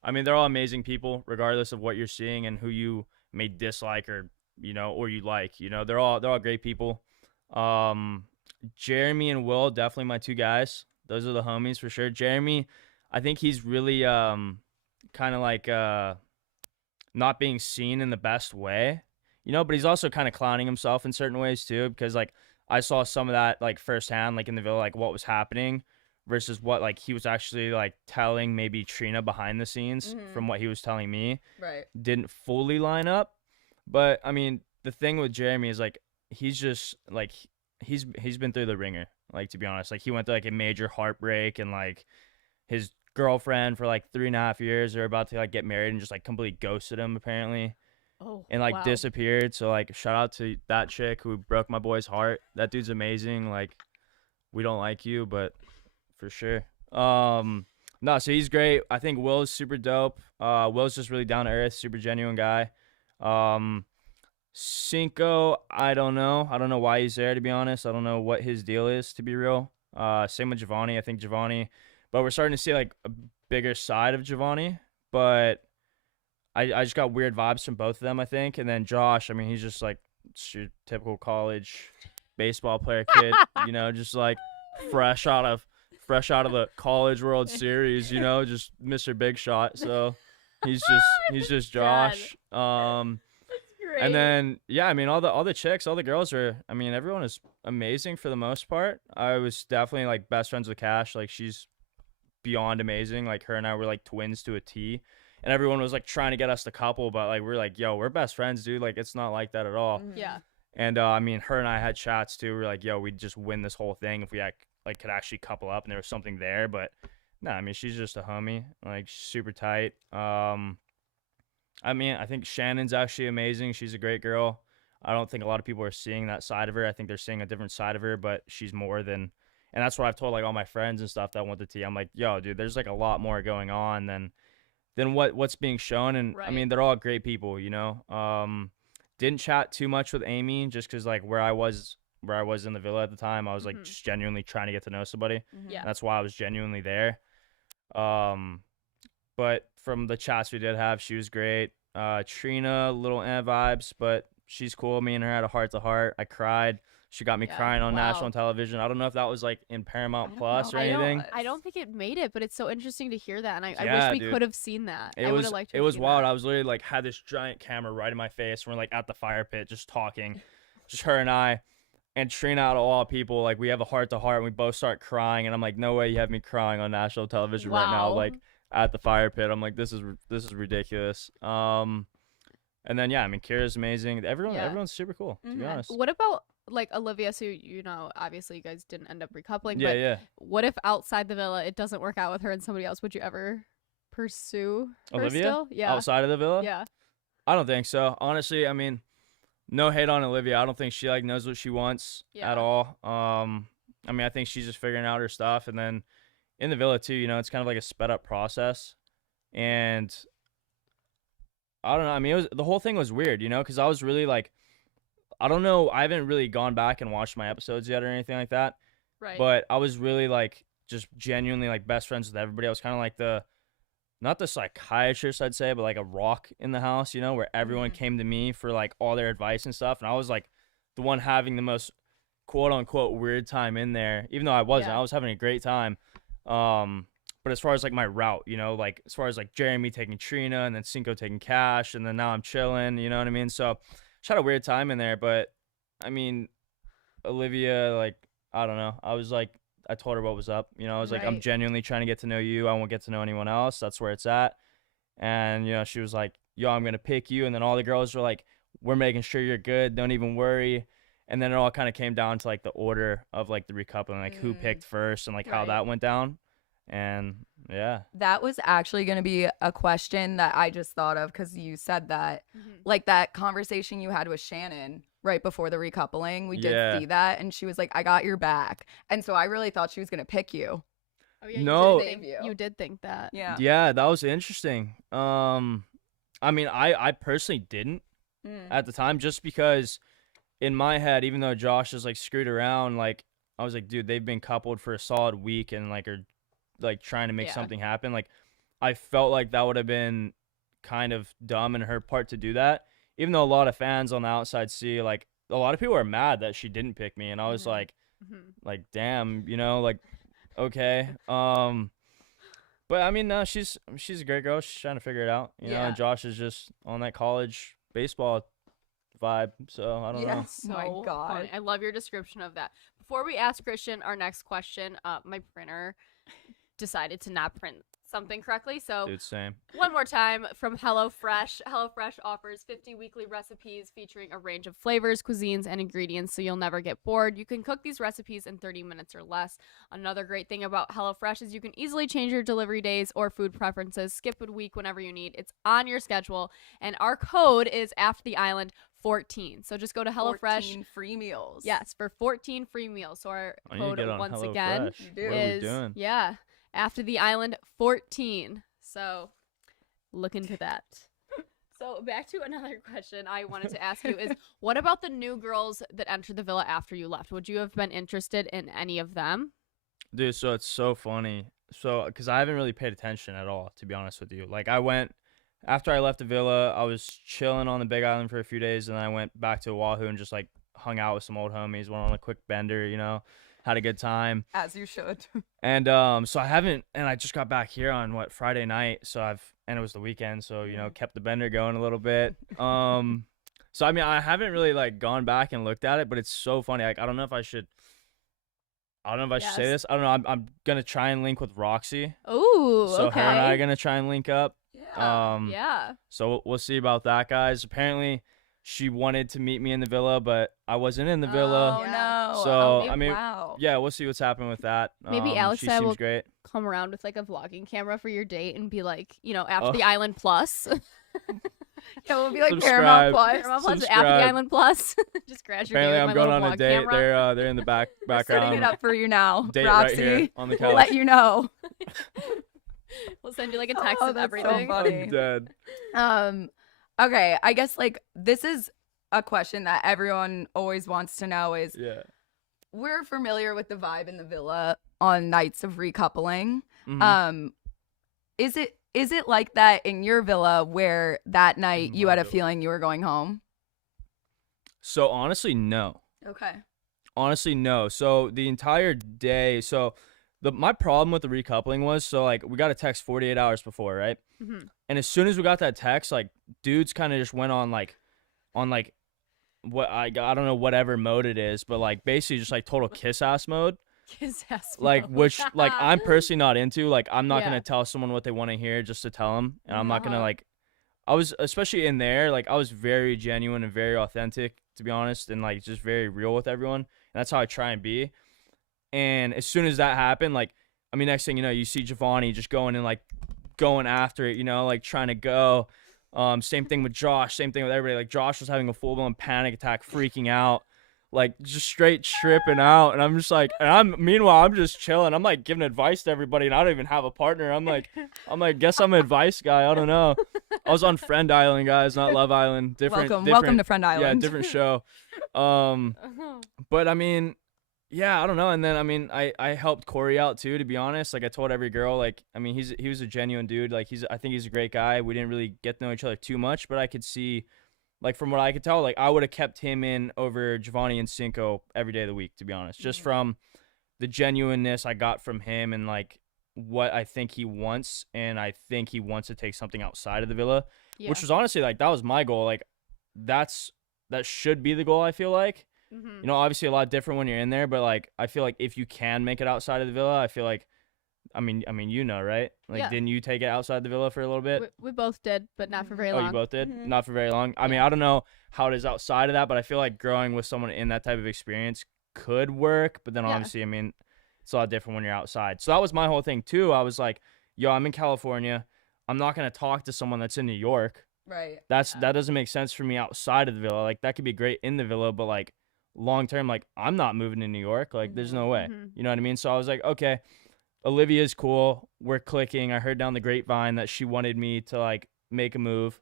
I mean, they're all amazing people, regardless of what you're seeing and who you may dislike or you like. They're all great people. Jeremy and Will, definitely my 2 guys. Those are the homies for sure. Jeremy, I think he's really kind of like not being seen in the best way, but he's also kind of clowning himself in certain ways too, because like I saw some of that like firsthand, like in the villa, like what was happening versus what like he was actually like telling maybe Trina behind the scenes Mhm. from what he was telling me. Right. Didn't fully line up. But I mean, the thing with Jeremy is like he's just like he's been through the ringer, like, to be honest. Like he went through like a major heartbreak, and like his girlfriend for like 3.5 years, they're about to like get married, and just like completely ghosted him apparently, Oh, and like wow. disappeared. So like shout out to that chick who broke my boy's heart. That dude's amazing. Like, we don't like you, but for sure. No, so he's great. I think Will's super dope. Will's just really down to earth, super genuine guy. Cinco, I don't know. I don't know why he's there, to be honest. I don't know what his deal is, to be real. Same with Giovanni. I think Giovanni, but we're starting to see like a bigger side of Giovanni. But I just got weird vibes from both of them, I think. And then Josh, I mean, he's just like your typical college baseball player kid, just like fresh out of the College World Series, just Mr. Big Shot. So he's just Josh. Great. And then, yeah, I mean, all the chicks, all the girls are, I mean, everyone is amazing for the most part. I was definitely like best friends with Cash. Like, she's beyond amazing. Like, her and I were like twins to a T. And everyone was like trying to get us to couple, but like we're like, yo, we're best friends, dude. Like, it's not like that at all. Mhm. Yeah. And I mean, her and I had chats too. We're like, yo, we'd just win this whole thing if we like could actually couple up and there was something there. But no, I mean, she's just a homie, like super tight. I mean, I think Shannon's actually amazing. She's a great girl. I don't think a lot of people are seeing that side of her. I think they're seeing a different side of her, but she's more than, and that's what I've told like all my friends and stuff that went to tea. I'm like, yo, dude, there's like a lot more going on than what's being shown. And I mean, they're all great people, you know. Didn't chat too much with Amy just because like where I was in the villa at the time, I was like just genuinely trying to get to know somebody. Yeah. That's why I was genuinely there. But from the chats we did have, she was great. Trina, little vibes, but she's cool. Me and her had a heart-to-heart. I cried. She got me crying on national television. I don't know if that was like in Paramount Plus or anything. I don't think it made it, but it's so interesting to hear that, and I wish we could have seen that. I would have liked to. It was wild. I was literally like had this giant camera right in my face. We're like at the fire pit, just talking, just her and I. And Trina, out of all people, like we have a heart-to-heart, and we both start crying. And I'm like, no way you have me crying on national television right now, like at the fire pit. I'm like, this is ridiculous. And then I mean, Kira's amazing. Everyone's super cool, to be honest. What about like Olivia? So you know, obviously you guys didn't end up recoupling. Yeah. What if outside the villa it doesn't work out with her and somebody else? Would you ever pursue her Olivia? still? Yeah. Outside of the villa? Yeah. I don't think so. Honestly, I mean, no hate on Olivia. I don't think she like knows what she wants at all. I mean, I think she's just figuring out her stuff, and then in the villa too, you know, it's kind of like a sped up process, and I don't know. I mean, the whole thing was weird, you know, because I was really like, I don't know. I haven't really gone back and watched my episodes yet or anything like that. Right. But I was really like just genuinely like best friends with everybody. I was kind of like not the psychiatrist, I'd say, but like a rock in the house, you know, where everyone came to me for like all their advice and stuff. And I was like the one having the most quote unquote weird time in there, even though I wasn't. I was having a great time. But as far as like my route, you know, like as far as like Jeremy taking Trina and then Cinco taking Cash and then now I'm chilling, you know what I mean? So just had a weird time in there. But I mean, Olivia, like, I don't know. I told her what was up. You know, I was like, I'm genuinely trying to get to know you. I won't get to know anyone else. That's where it's at. And, you know, she was like, yo, I'm going to pick you. And then all the girls were like, we're making sure you're good. Don't even worry. And then it all kind of came down to like the order of like the recoupling, like who picked first and like how that went down. And that was actually going to be a question that I just thought of because you said that, like that conversation you had with Shannon right before the recoupling, we did see that, and she was like, I got your back. And so I really thought she was going to pick you. Oh, yeah, no, you did think that. Yeah, that was interesting. I mean, I personally didn't at the time, just because in my head, even though Josh is like screwed around, like I was like, dude, they've been coupled for a solid week and like are like trying to make something happen. Like I felt like that would have been kind of dumb in her part to do that, even though a lot of fans on the outside see, like a lot of people are mad that she didn't pick me, and I was like damn, you know, like okay. But I mean, no, she's a great girl. She's trying to figure it out, you know. And Josh is just on that college baseball vibe, so I don't know. So my God, funny. I love your description of that. Before we ask Christian our next question, my printer decided to not print something correctly, so dude, same. One more time from HelloFresh. HelloFresh offers 50 weekly recipes featuring a range of flavors, cuisines, and ingredients, so you'll never get bored. You can cook these recipes in 30 minutes or less. Another great thing about HelloFresh is you can easily change your delivery days or food preferences, skip a week whenever you need. It's on your schedule, and our code is After the Island 14. So just go to HelloFresh. 14 free meals. Yes, for 14 free meals. So our code once Hello again is After the Island 14. So look into that. So back to another question I wanted to ask you is, what about the new girls that entered the villa after you left? Would you have been interested in any of them? Dude, so it's so funny. So, because I haven't really paid attention at all, to be honest with you. Like, after I left the villa, I was chilling on the Big Island for a few days, and then I went back to Oahu and just, like, hung out with some old homies, went on a quick bender, you know, had a good time. As you should. And so I haven't, and I just got back here on, Friday night, and it was the weekend, so, you know, kept the bender going a little bit. So, I mean, I haven't really, like, gone back and looked at it, but it's so funny. Like, I don't know if I should say this. I don't know. I'm going to try and link with Roxy. Ooh, so her and I are going to try and link up. Yeah. So we'll see about that, guys. Apparently, she wanted to meet me in the villa, but I wasn't in the villa. Oh, no. So, I mean, wow. out. Yeah, we'll see what's happening with that. Maybe Alex she and I seems will great. come around with like a vlogging camera for your date and be like, after Oh. the Island Plus. Yeah, we'll be like Subscribe. Paramount Plus. Paramount Plus, after the Subscribe. Island Plus. Just crash your Apparently, day I'm with my going little on a vlog date. camera. They're in the We're background. setting it up for you now, Date Roxy. right here on the We'll couch. let you know. We'll send you like a text Oh, of that's so everything. funny. I'm dead. Okay, I guess like this is a question that everyone always wants to know is Yeah. we're familiar with the vibe in the villa on nights of recoupling. Mhm. Is it like that in your villa where that night you My had a villa. feeling you were going home? So honestly, no. Okay. Honestly, no. So the entire day, my problem with the recoupling was, so like we got a text 48 hours before, right? Mhm. And as soon as we got that text, like dudes kind of just went on what I don't know, whatever mode it is, but like basically just like total kiss ass mode. Kiss ass Like mode. which like I'm personally not into. Like I'm not Yeah. gonna tell someone what they want to hear just to tell them, and I'm not gonna Uh-huh. like. I was, especially in there, like I was very genuine and very authentic, to be honest, and like just very real with everyone. And that's how I try and be. And as soon as that happened, like, I mean, next thing you know, you see Giovanni just going and like going after it, like trying to go. Same thing with Josh, same thing with everybody. Like Josh was having a full blown panic attack, freaking out, like just straight tripping out. And I'm just like, meanwhile, I'm just chilling. I'm like giving advice to everybody, and I don't even have a partner. I'm like, guess I'm an advice guy. I don't know. I was on Friend Island, guys, not Love Island. Welcome to Friend Island. Yeah, different show. But I mean, yeah, I don't know. And then I mean, I helped Corey out too, to be honest. Like I told every girl, like, I mean, he was a genuine dude. Like I think he's a great guy. We didn't really get to know each other too much, but I could see, like from what I could tell, like I would have kept him in over Giovanni and Cinco every day of the week, to be honest. Just from the genuineness I got from him and like what I think he wants, and I think he wants to take something outside of the villa, Yeah. which was honestly like that was my goal. Like that should be the goal, I feel like. Mhm. Obviously a lot different when you're in there, but like I feel like if you can make it outside of the villa, I feel like, I mean, right? Like, Yeah. didn't you take it outside the villa for a little bit? We both did, but not for very Oh, long. you both did? Mhm. Not for very long. I mean, I don't know how it is outside of that, but I feel like growing with someone in that type of experience could work. But then Yeah. obviously, I mean, it's a lot different when you're outside. So that was my whole thing too. I was like, yo, I'm in California. I'm not gonna talk to someone that's in New York. Right. That doesn't make sense for me outside of the villa. Like that could be great in the villa, but like long term, like I'm not moving to New York. Like there's no way. Mhm. You know what I mean? So I was like, okay, Olivia's cool. We're clicking. I heard down the grapevine that she wanted me to like make a move.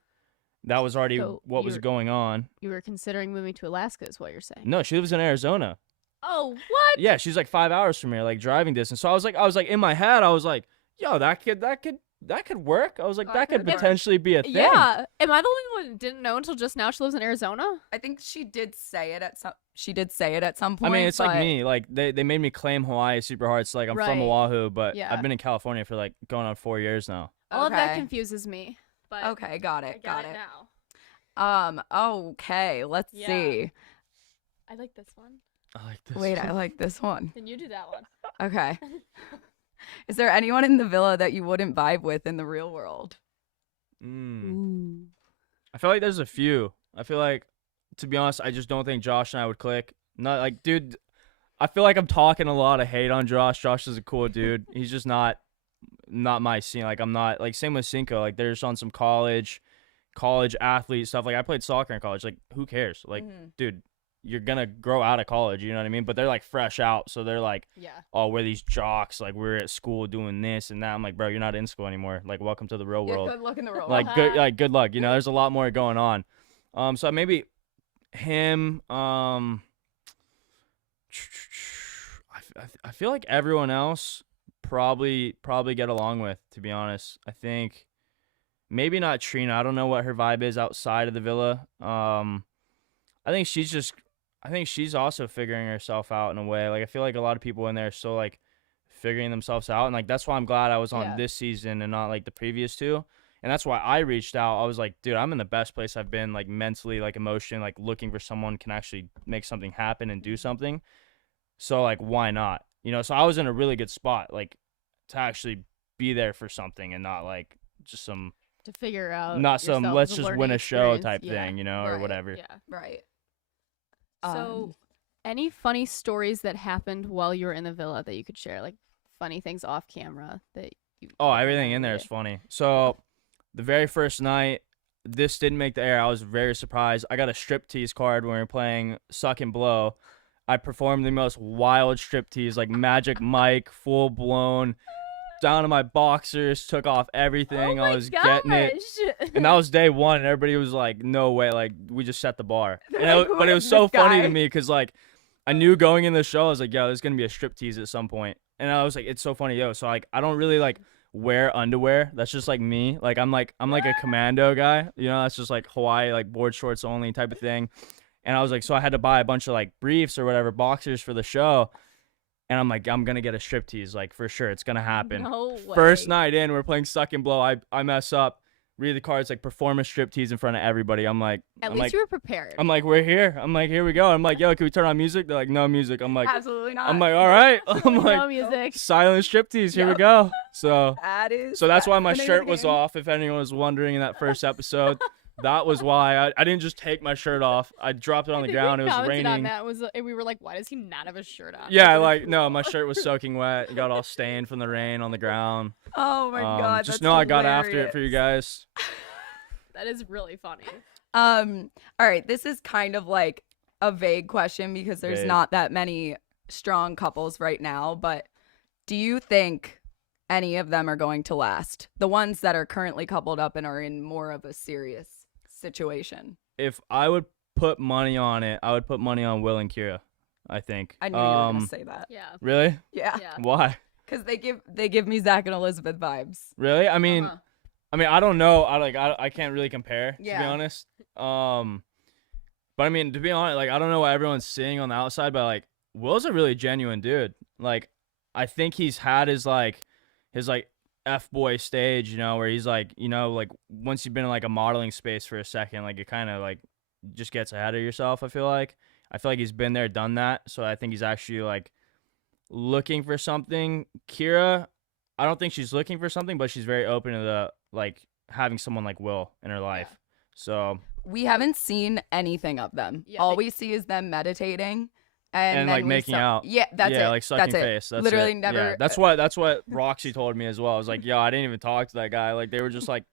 That was already So what was going on. You were considering moving to Alaska, is what you're saying. No, she lives in Arizona. Oh, what? Yeah, she's like 5 hours from here, like driving distance. So I was like in my head, I was like, yo, that could work. I was like, that could could work. potentially be a thing. Yeah. Am I the only one who didn't know until just now she lives in Arizona? I think she did say it at some I point. mean, it's like but- me. Like they made me claim Hawaii super hard. It's like I'm from Right. Oahu, but Yeah. I've been in California for like going on 4 years now. All of that Okay. confuses me. But Okay, got I it. got Got it. now. Okay, let's Yeah. see. I like this one. I like this. Wait, I like this one. Then you do that one. Okay. Is there anyone in the villa that you wouldn't vibe with in the real world? Mm. I feel like there's a few. I feel like, to be honest, I just don't think Josh and I would click. Not like, dude. I feel like I'm talking a lot of hate on Josh. Josh is a cool dude. He's just not my scene. Like I'm not like same with Cinco. Like they're just on some college athlete stuff. Like I played soccer in college. Like who cares? Like dude, you're gonna grow out of college. You know what I mean? But they're like fresh out, so they're like, Yeah. oh, we're these jocks. Like we're at school doing this and that. I'm like, bro, you're not in school anymore. Like welcome to the real world. Good luck in the real world. Like good luck. There's a lot more going on. So maybe him. I feel like everyone else probably get along with. To be honest, I think maybe not Trina. I don't know what her vibe is outside of the villa. I think she's also figuring herself out in a way. Like I feel like a lot of people in there are still like figuring themselves out, and like that's why I'm glad I was on Yeah. this season and not like the previous two. And that's why I reached out. I was like, dude, I'm in the best place I've been, like mentally, like emotionally, like looking for someone can actually make something happen and do something. So like, why not? So I was in a really good spot, like to actually be there for something and not like just some, To figure out. not some yourself let's as a just learning win a show experience. type Yeah. thing, or Right. whatever. Yeah. Right. So Any funny stories that happened while you were in the villa that you could share? Like funny things off camera that you. Oh, that everything in there is funny. So, the very first night, this didn't make the air. I was very surprised. I got a striptease card when we were playing Suck and Blow. I performed the most wild striptease, like Magic Mike, full blown, down to my boxers, took off everything. Oh I was getting it. And that was day one, and everybody was like, no way. Like, we just set the bar. Like, But it "Who was is so this funny guy?" to me because, like, I knew going in the show, I was like, yo, there's going to be a striptease at some point. And I was like, it's so funny, yo. So, like, I don't really, like, wear underwear. That's just, like, me. Like, I'm like a commando guy. You know, that's just, like, Hawaii, like, board shorts only type of thing. And I was like, so I had to buy a bunch of, like, briefs or whatever, boxers for the show. And I'm like, I'm going to get a striptease, like, for sure. It's going to happen. No way. First night in, we're playing Suck and Blow. I mess up, read the cards, like, perform a striptease in front of everybody. I'm like, At I'm least like, you were prepared. I'm like, we're here. I'm like, here we go. I'm like, yo, can we turn on music? They're like, no music. I'm like, Absolutely not. I'm like, all right. I'm no like, music. silent striptease. Here we Yep. go. So That's why my the name of shirt the was game. off. If anyone was wondering in that first episode, that was why I didn't just take my shirt off. I dropped it on I the think ground. It we was commented on raining. that. We were like, why does he not have a shirt on? Yeah, Like, like no, my shirt was soaking wet. It got all stained from the rain on the ground. Oh my god. Just that's know I got after it hilarious. for you guys. that is really funny. All right, this is kind of like a vague question because there's Vague. not that many strong couples right now, but do you think any of them are going to last? The ones that are currently coupled up and are in more of a serious situation. If I would put money on it, I would put money on Will and Kira, I think. I knew you were going to say that. Yeah. Really? Yeah. Yeah. Why? Cuz they give me Zach and Elizabeth vibes. Really? I mean, Uh-huh. I don't know. I can't really compare, to be Yeah. honest. But I mean, to be honest, like I don't know what everyone's seeing on the outside, but like Will's a really genuine dude. Like I think he's had his F-boy stage, you know, where he's like, you know, like once you've been in like a modeling space for a second, like it kind of like just gets ahead of yourself, I feel like he's been there, done that. So I think he's actually like looking for something. Kira, I don't think she's looking for something, but she's very open to the like having someone like Will in her life. So We haven't seen anything of them. Yeah, All they- we see is them meditating and like then we making saw- out. Yeah, that's yeah, it. like sucking that's it. face. That's Literally it. never. Yeah, that's what Roxy told me as well. I was like, yo, I didn't even talk to that guy. Like they were just like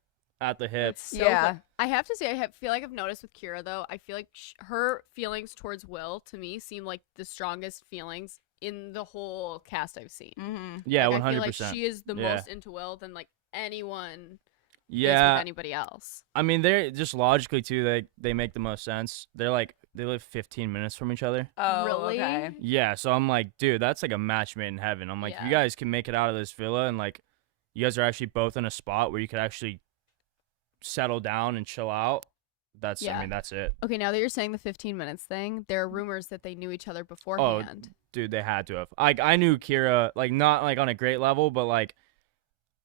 at the hip. So Yeah. I have to say, feel like I've noticed with Kira though. I feel like her feelings towards Will to me seem like the strongest feelings in the whole cast I've seen. Mhm. Yeah, Like, 100%. I feel like she is the Yeah. most into Will than like anyone is Yeah, with anybody else. I mean, they're just logically too. They make the most sense. They're like they live 15 minutes from each other. Oh, Really? okay. Yeah, so I'm like, dude, that's like a match made in heaven. I'm like, Yeah. you guys can make it out of this villa, and like, you guys are actually both in a spot where you could actually settle down and chill out. I Yeah. mean, that's it. Okay, now that you're saying the 15 minutes thing, there are rumors that they knew each other beforehand. Dude, they had to have. I knew Kira, like not like on a great level, but like,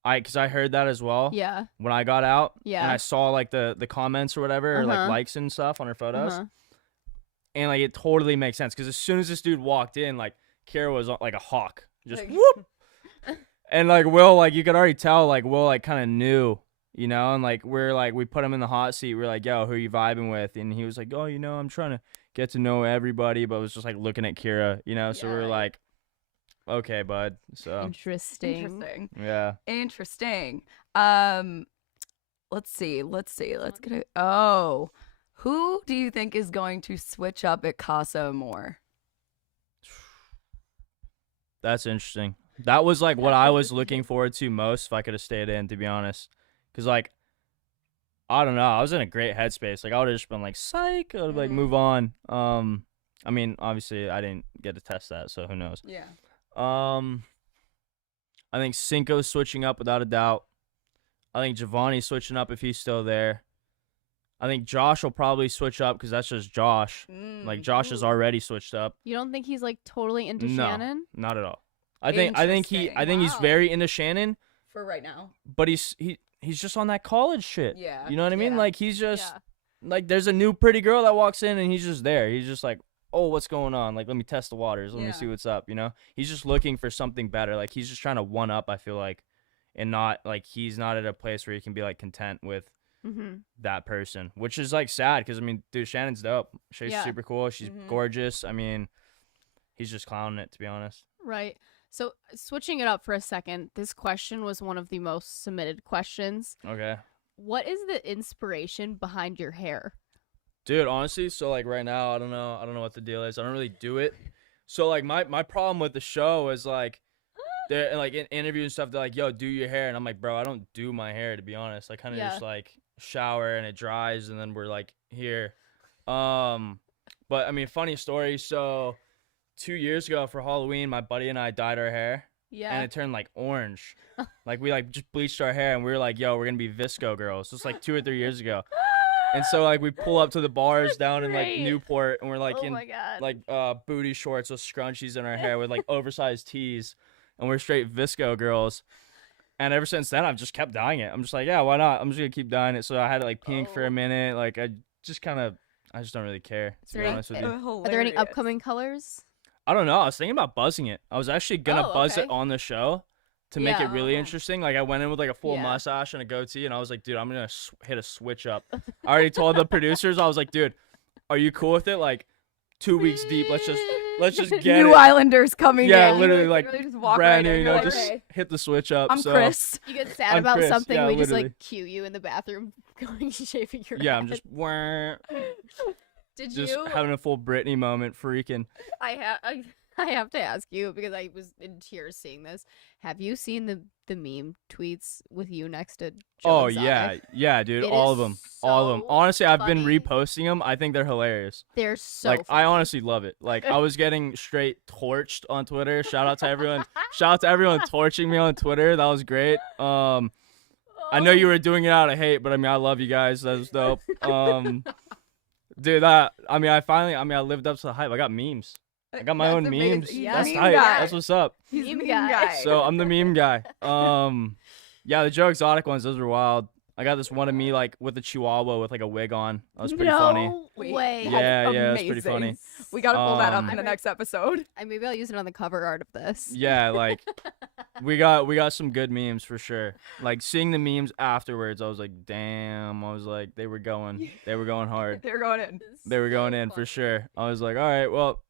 because I heard that as well. Yeah. When I got out, Yeah. and I saw like the comments or whatever, or like Uh-huh. likes and stuff on her photos, Uh-huh. and like it totally makes sense because as soon as this dude walked in, like Kira was like a hawk, just Like- whoop, and like Will, like you could already tell, like Will, like kind of knew, you know, and like we put him in the hot seat. We're like, yo, who are you vibing with? And he was like, oh, you know, I'm trying to get to know everybody, but was just like looking at Kira, you know. So we were Yeah. like, okay, bud. So Interesting. Interesting. yeah. Interesting. Let's see. Let's get it. Oh, who do you think is going to switch up at Casa more? That's interesting. That was like what I was looking forward to most if I could have stayed in, to be honest. Because, like, I don't know. I was in a great headspace. Like, I would have just been like, psych. I would have like, move on. I mean, obviously, I didn't get to test that, so who knows. Yeah. I think Cinco's switching up without a doubt. I think Giovanni's switching up if he's still there. I think Josh will probably switch up because that's just Josh. Like, Josh has already switched up. You don't think he's like totally into No. Shannon? Not at all. I think he's Interesting. very into Shannon, For right now. but he's just on that college shit. Yeah. You know what I mean? Yeah. Like he's just Yeah. like there's a new pretty girl that walks in and he's just there. He's just like, "Oh, what's going on? Like let me test the waters. Let me Yeah. see what's up." You know? He's just looking for something better. Like he's just trying to one up, I feel like, and not like he's not at a place where he can be like content with Mm-hmm. that person, which is like sad because I mean, dude, Shannon's dope. She's Yeah. super cool. She's Mhm. gorgeous. I mean, he's just clowning it, to be honest. Right. So switching it up for a second, this question was one of the most submitted questions. Okay. What is the inspiration behind your hair? Dude, honestly, so like right now, I don't know what the deal is. I don't really do it. So like my problem with the show is like they're like in interviews and stuff, they're like, yo, do your hair, and I'm like, bro, I don't do my hair, to be honest. I kind of just like shower and it dries and then we're like here. But I mean, funny story, so 2 years ago for Halloween, my buddy and I dyed our hair. Yeah. And it turned like orange. Like we like just bleached our hair and we were like, yo, we're gonna be Visco girls. This was like 2 or 3 years ago. And so like we pull up to the bars down in like Newport and we're like in like booty shorts with scrunchies in our hair with like oversized tees, and we're straight Visco girls. And ever since then I've just kept dyeing it. I'm just like, yeah, why not? I'm just gonna keep dyeing it. So I had it like pink for a minute. Like I just don't really care, to be honest with you. Are there any upcoming colors? I don't know. I was thinking about buzzing it. I was actually gonna buzz it on the show to make it really interesting. Like I went in with like a full mustache and a goatee, and I was like, dude, I'm gonna hit a switch up. I already told the producers, I was like, dude, are you cool with it? Like 2 weeks deep, let's just get New it. Islanders coming in. Yeah, literally like really just walk brand right new, in, you know, like, just okay. hit the switch up. I'm Chris. You get sad I'm about Chris, something, yeah, we just literally. like cue you in the bathroom going shaving your Yeah, head. I'm just Did just you? having a full Britney moment, freaking. I have to ask you because I was in tears seeing this. Have you seen the meme tweets with you next to Joe Oh Exotic? yeah, dude, It all is of them, all of them. so Honestly, I've been funny. reposting them. I think they're hilarious. They're so Like funny. I honestly love it. Like I was getting straight torched on Twitter. Shout out to everyone. Shout out to everyone torching me on Twitter. That was great. I know you were doing it out of hate, but I mean I love you guys. That was dope. Dude, I lived up to the hype. I got memes. I got my That's own amazing. memes. He's Yeah. That's the tight. meme guy. That's what's up. He's Meme the guy. So I'm the meme guy. Yeah, the Joe Exotic ones, those were wild. I got this one of me like with a chihuahua with like a wig on. That was pretty funny. No Wait. way. Yeah, That's yeah, it's pretty amazing. funny. We gotta pull that up Um, in the next episode. Maybe I'll use it on the cover art of this. Yeah, like we got some good memes for sure. Like seeing the memes afterwards, I was like, damn. I was like, they were going hard. They're going in. They were going in for sure. I was like, all right, well,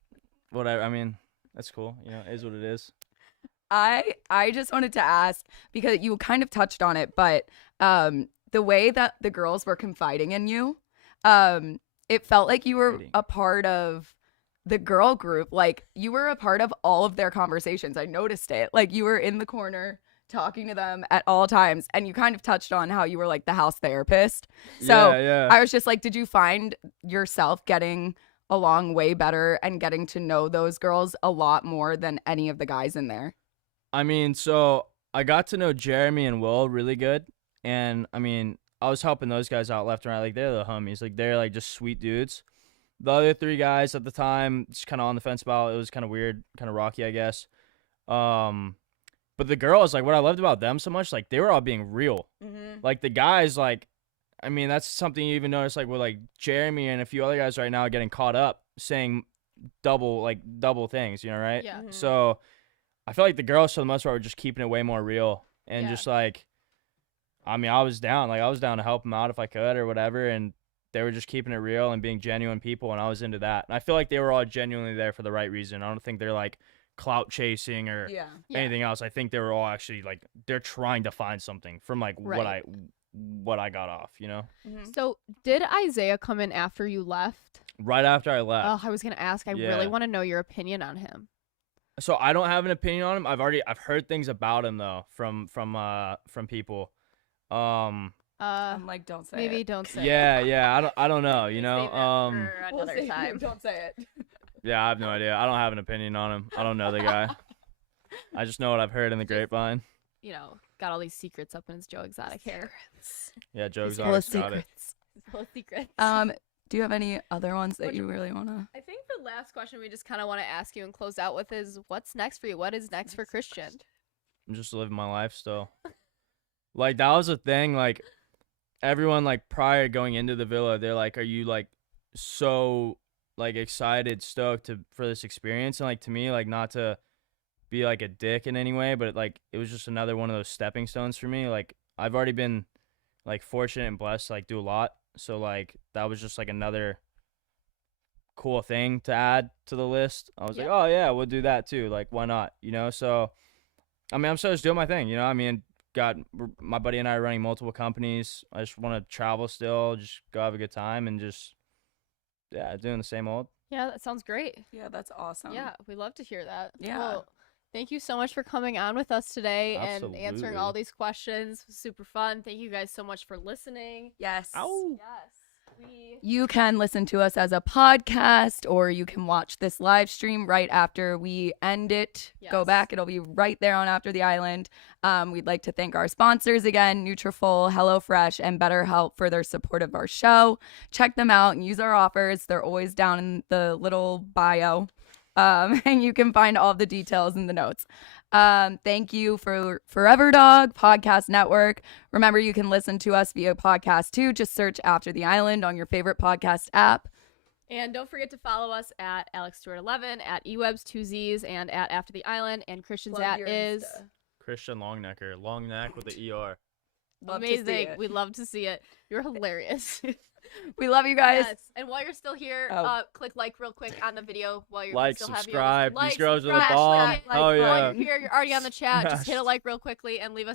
whatever. I mean, that's cool. You know, it is what it is. I just wanted to ask, because you kind of touched on it, but the way that the girls were confiding in you, it felt like you were a part of the girl group. Like you were a part of all of their conversations. I noticed it. Like you were in the corner talking to them at all times, and you kind of touched on how you were like the house therapist. So yeah. I was just like, did you find yourself getting along way better and getting to know those girls a lot more than any of the guys in there? I mean, so I got to know Jeremy and Will really good. And I mean, I was helping those guys out left and right. Like, they're the homies. Like, they're like just sweet dudes. The other 3 guys at the time, just kind of on the fence about it. It was kind of weird, kind of rocky, I guess. But the girls, like, what I loved about them so much, like, they were all being real. Mm-hmm. Like, the guys, like, I mean, that's something you even notice, like, with, like, Jeremy and a few other guys right now getting caught up saying double things, you know, right? Yeah. So I feel like the girls, for the most part, were just keeping it way more real. And just, like, I mean, I was down to help them out if I could or whatever, and they were just keeping it real and being genuine people, and I was into that. And I feel like they were all genuinely there for the right reason. I don't think they're, like, clout chasing or anything else. I think they were all actually, like, they're trying to find something from, like, what I got off, you know? So did Isaiah come in after you left? Right after I left. Oh, I was gonna ask. I really want to know your opinion on him. So I don't have an opinion on him. I've heard things about him though from people. I'm like, don't say maybe it. don't say. Yeah. I don't know. You know. For another time. Don't say it. Yeah, I have no idea. I don't have an opinion on him. I don't know the guy. I just know what I've heard in the grapevine. You know, got all these secrets up in his Joe Exotic hair. Yeah, Joe He's full of Exotic's got it. secrets. He's full of secrets. Do you have any other ones that you really wanna? I think the last question we just kind of want to ask you and close out with is, what's next for you? What is next for Christian? I'm just living my life still. Like, that was a thing. Like, everyone, like, prior going into the villa, they're like, are you, like, so, like, excited, stoked for this experience? And, like, to me, like, not to be, like, a dick in any way, but, like, it was just another one of those stepping stones for me. Like, I've already been, like, fortunate and blessed to, like, do a lot. So, like, that was just, like, another cool thing to add to the list, I was like, oh yeah, we'll do that too. Like, why not? You know, so I mean, I'm still just doing my thing. You know, I mean, my buddy and I are running multiple companies. I just want to travel still, just go have a good time, and just doing the same old. Yeah, that sounds great. Yeah, that's awesome. Yeah, we love to hear that. Yeah. Well, thank you so much for coming on with us today and answering Absolutely. all these questions. It was super fun. Thank you guys so much for listening. Yes. Ow. Yes. You can listen to us as a podcast, or you can watch this live stream right after we end it. Go Yes. back. It'll be right there on After the Island. We'd like to thank our sponsors again, Nutrafol, HelloFresh, and BetterHelp for their support of our show. Check them out and use our offers. They're always down in the little bio. And you can find all the details in the notes. Thank you for Forever Dog Podcast Network. Remember, you can listen to us via podcast too. Just search After the Island on your favorite podcast app. And don't forget to follow us at AlexStewart11, at eWebs2Zs, and at After the Island. And Christian's Plug at your is Insta. Christian Longnecker, long neck with the ER. Love to see amazing. it. We'd love to see it. You're hilarious. We love you guys. Yes. And while you're still here, Oh. click like real quick on the video while you're Like, still have subscribe. you. These girls are the subscribe, bomb. like, Oh while yeah. you're here, you're already on the chat. Just hit a like real quickly and leave us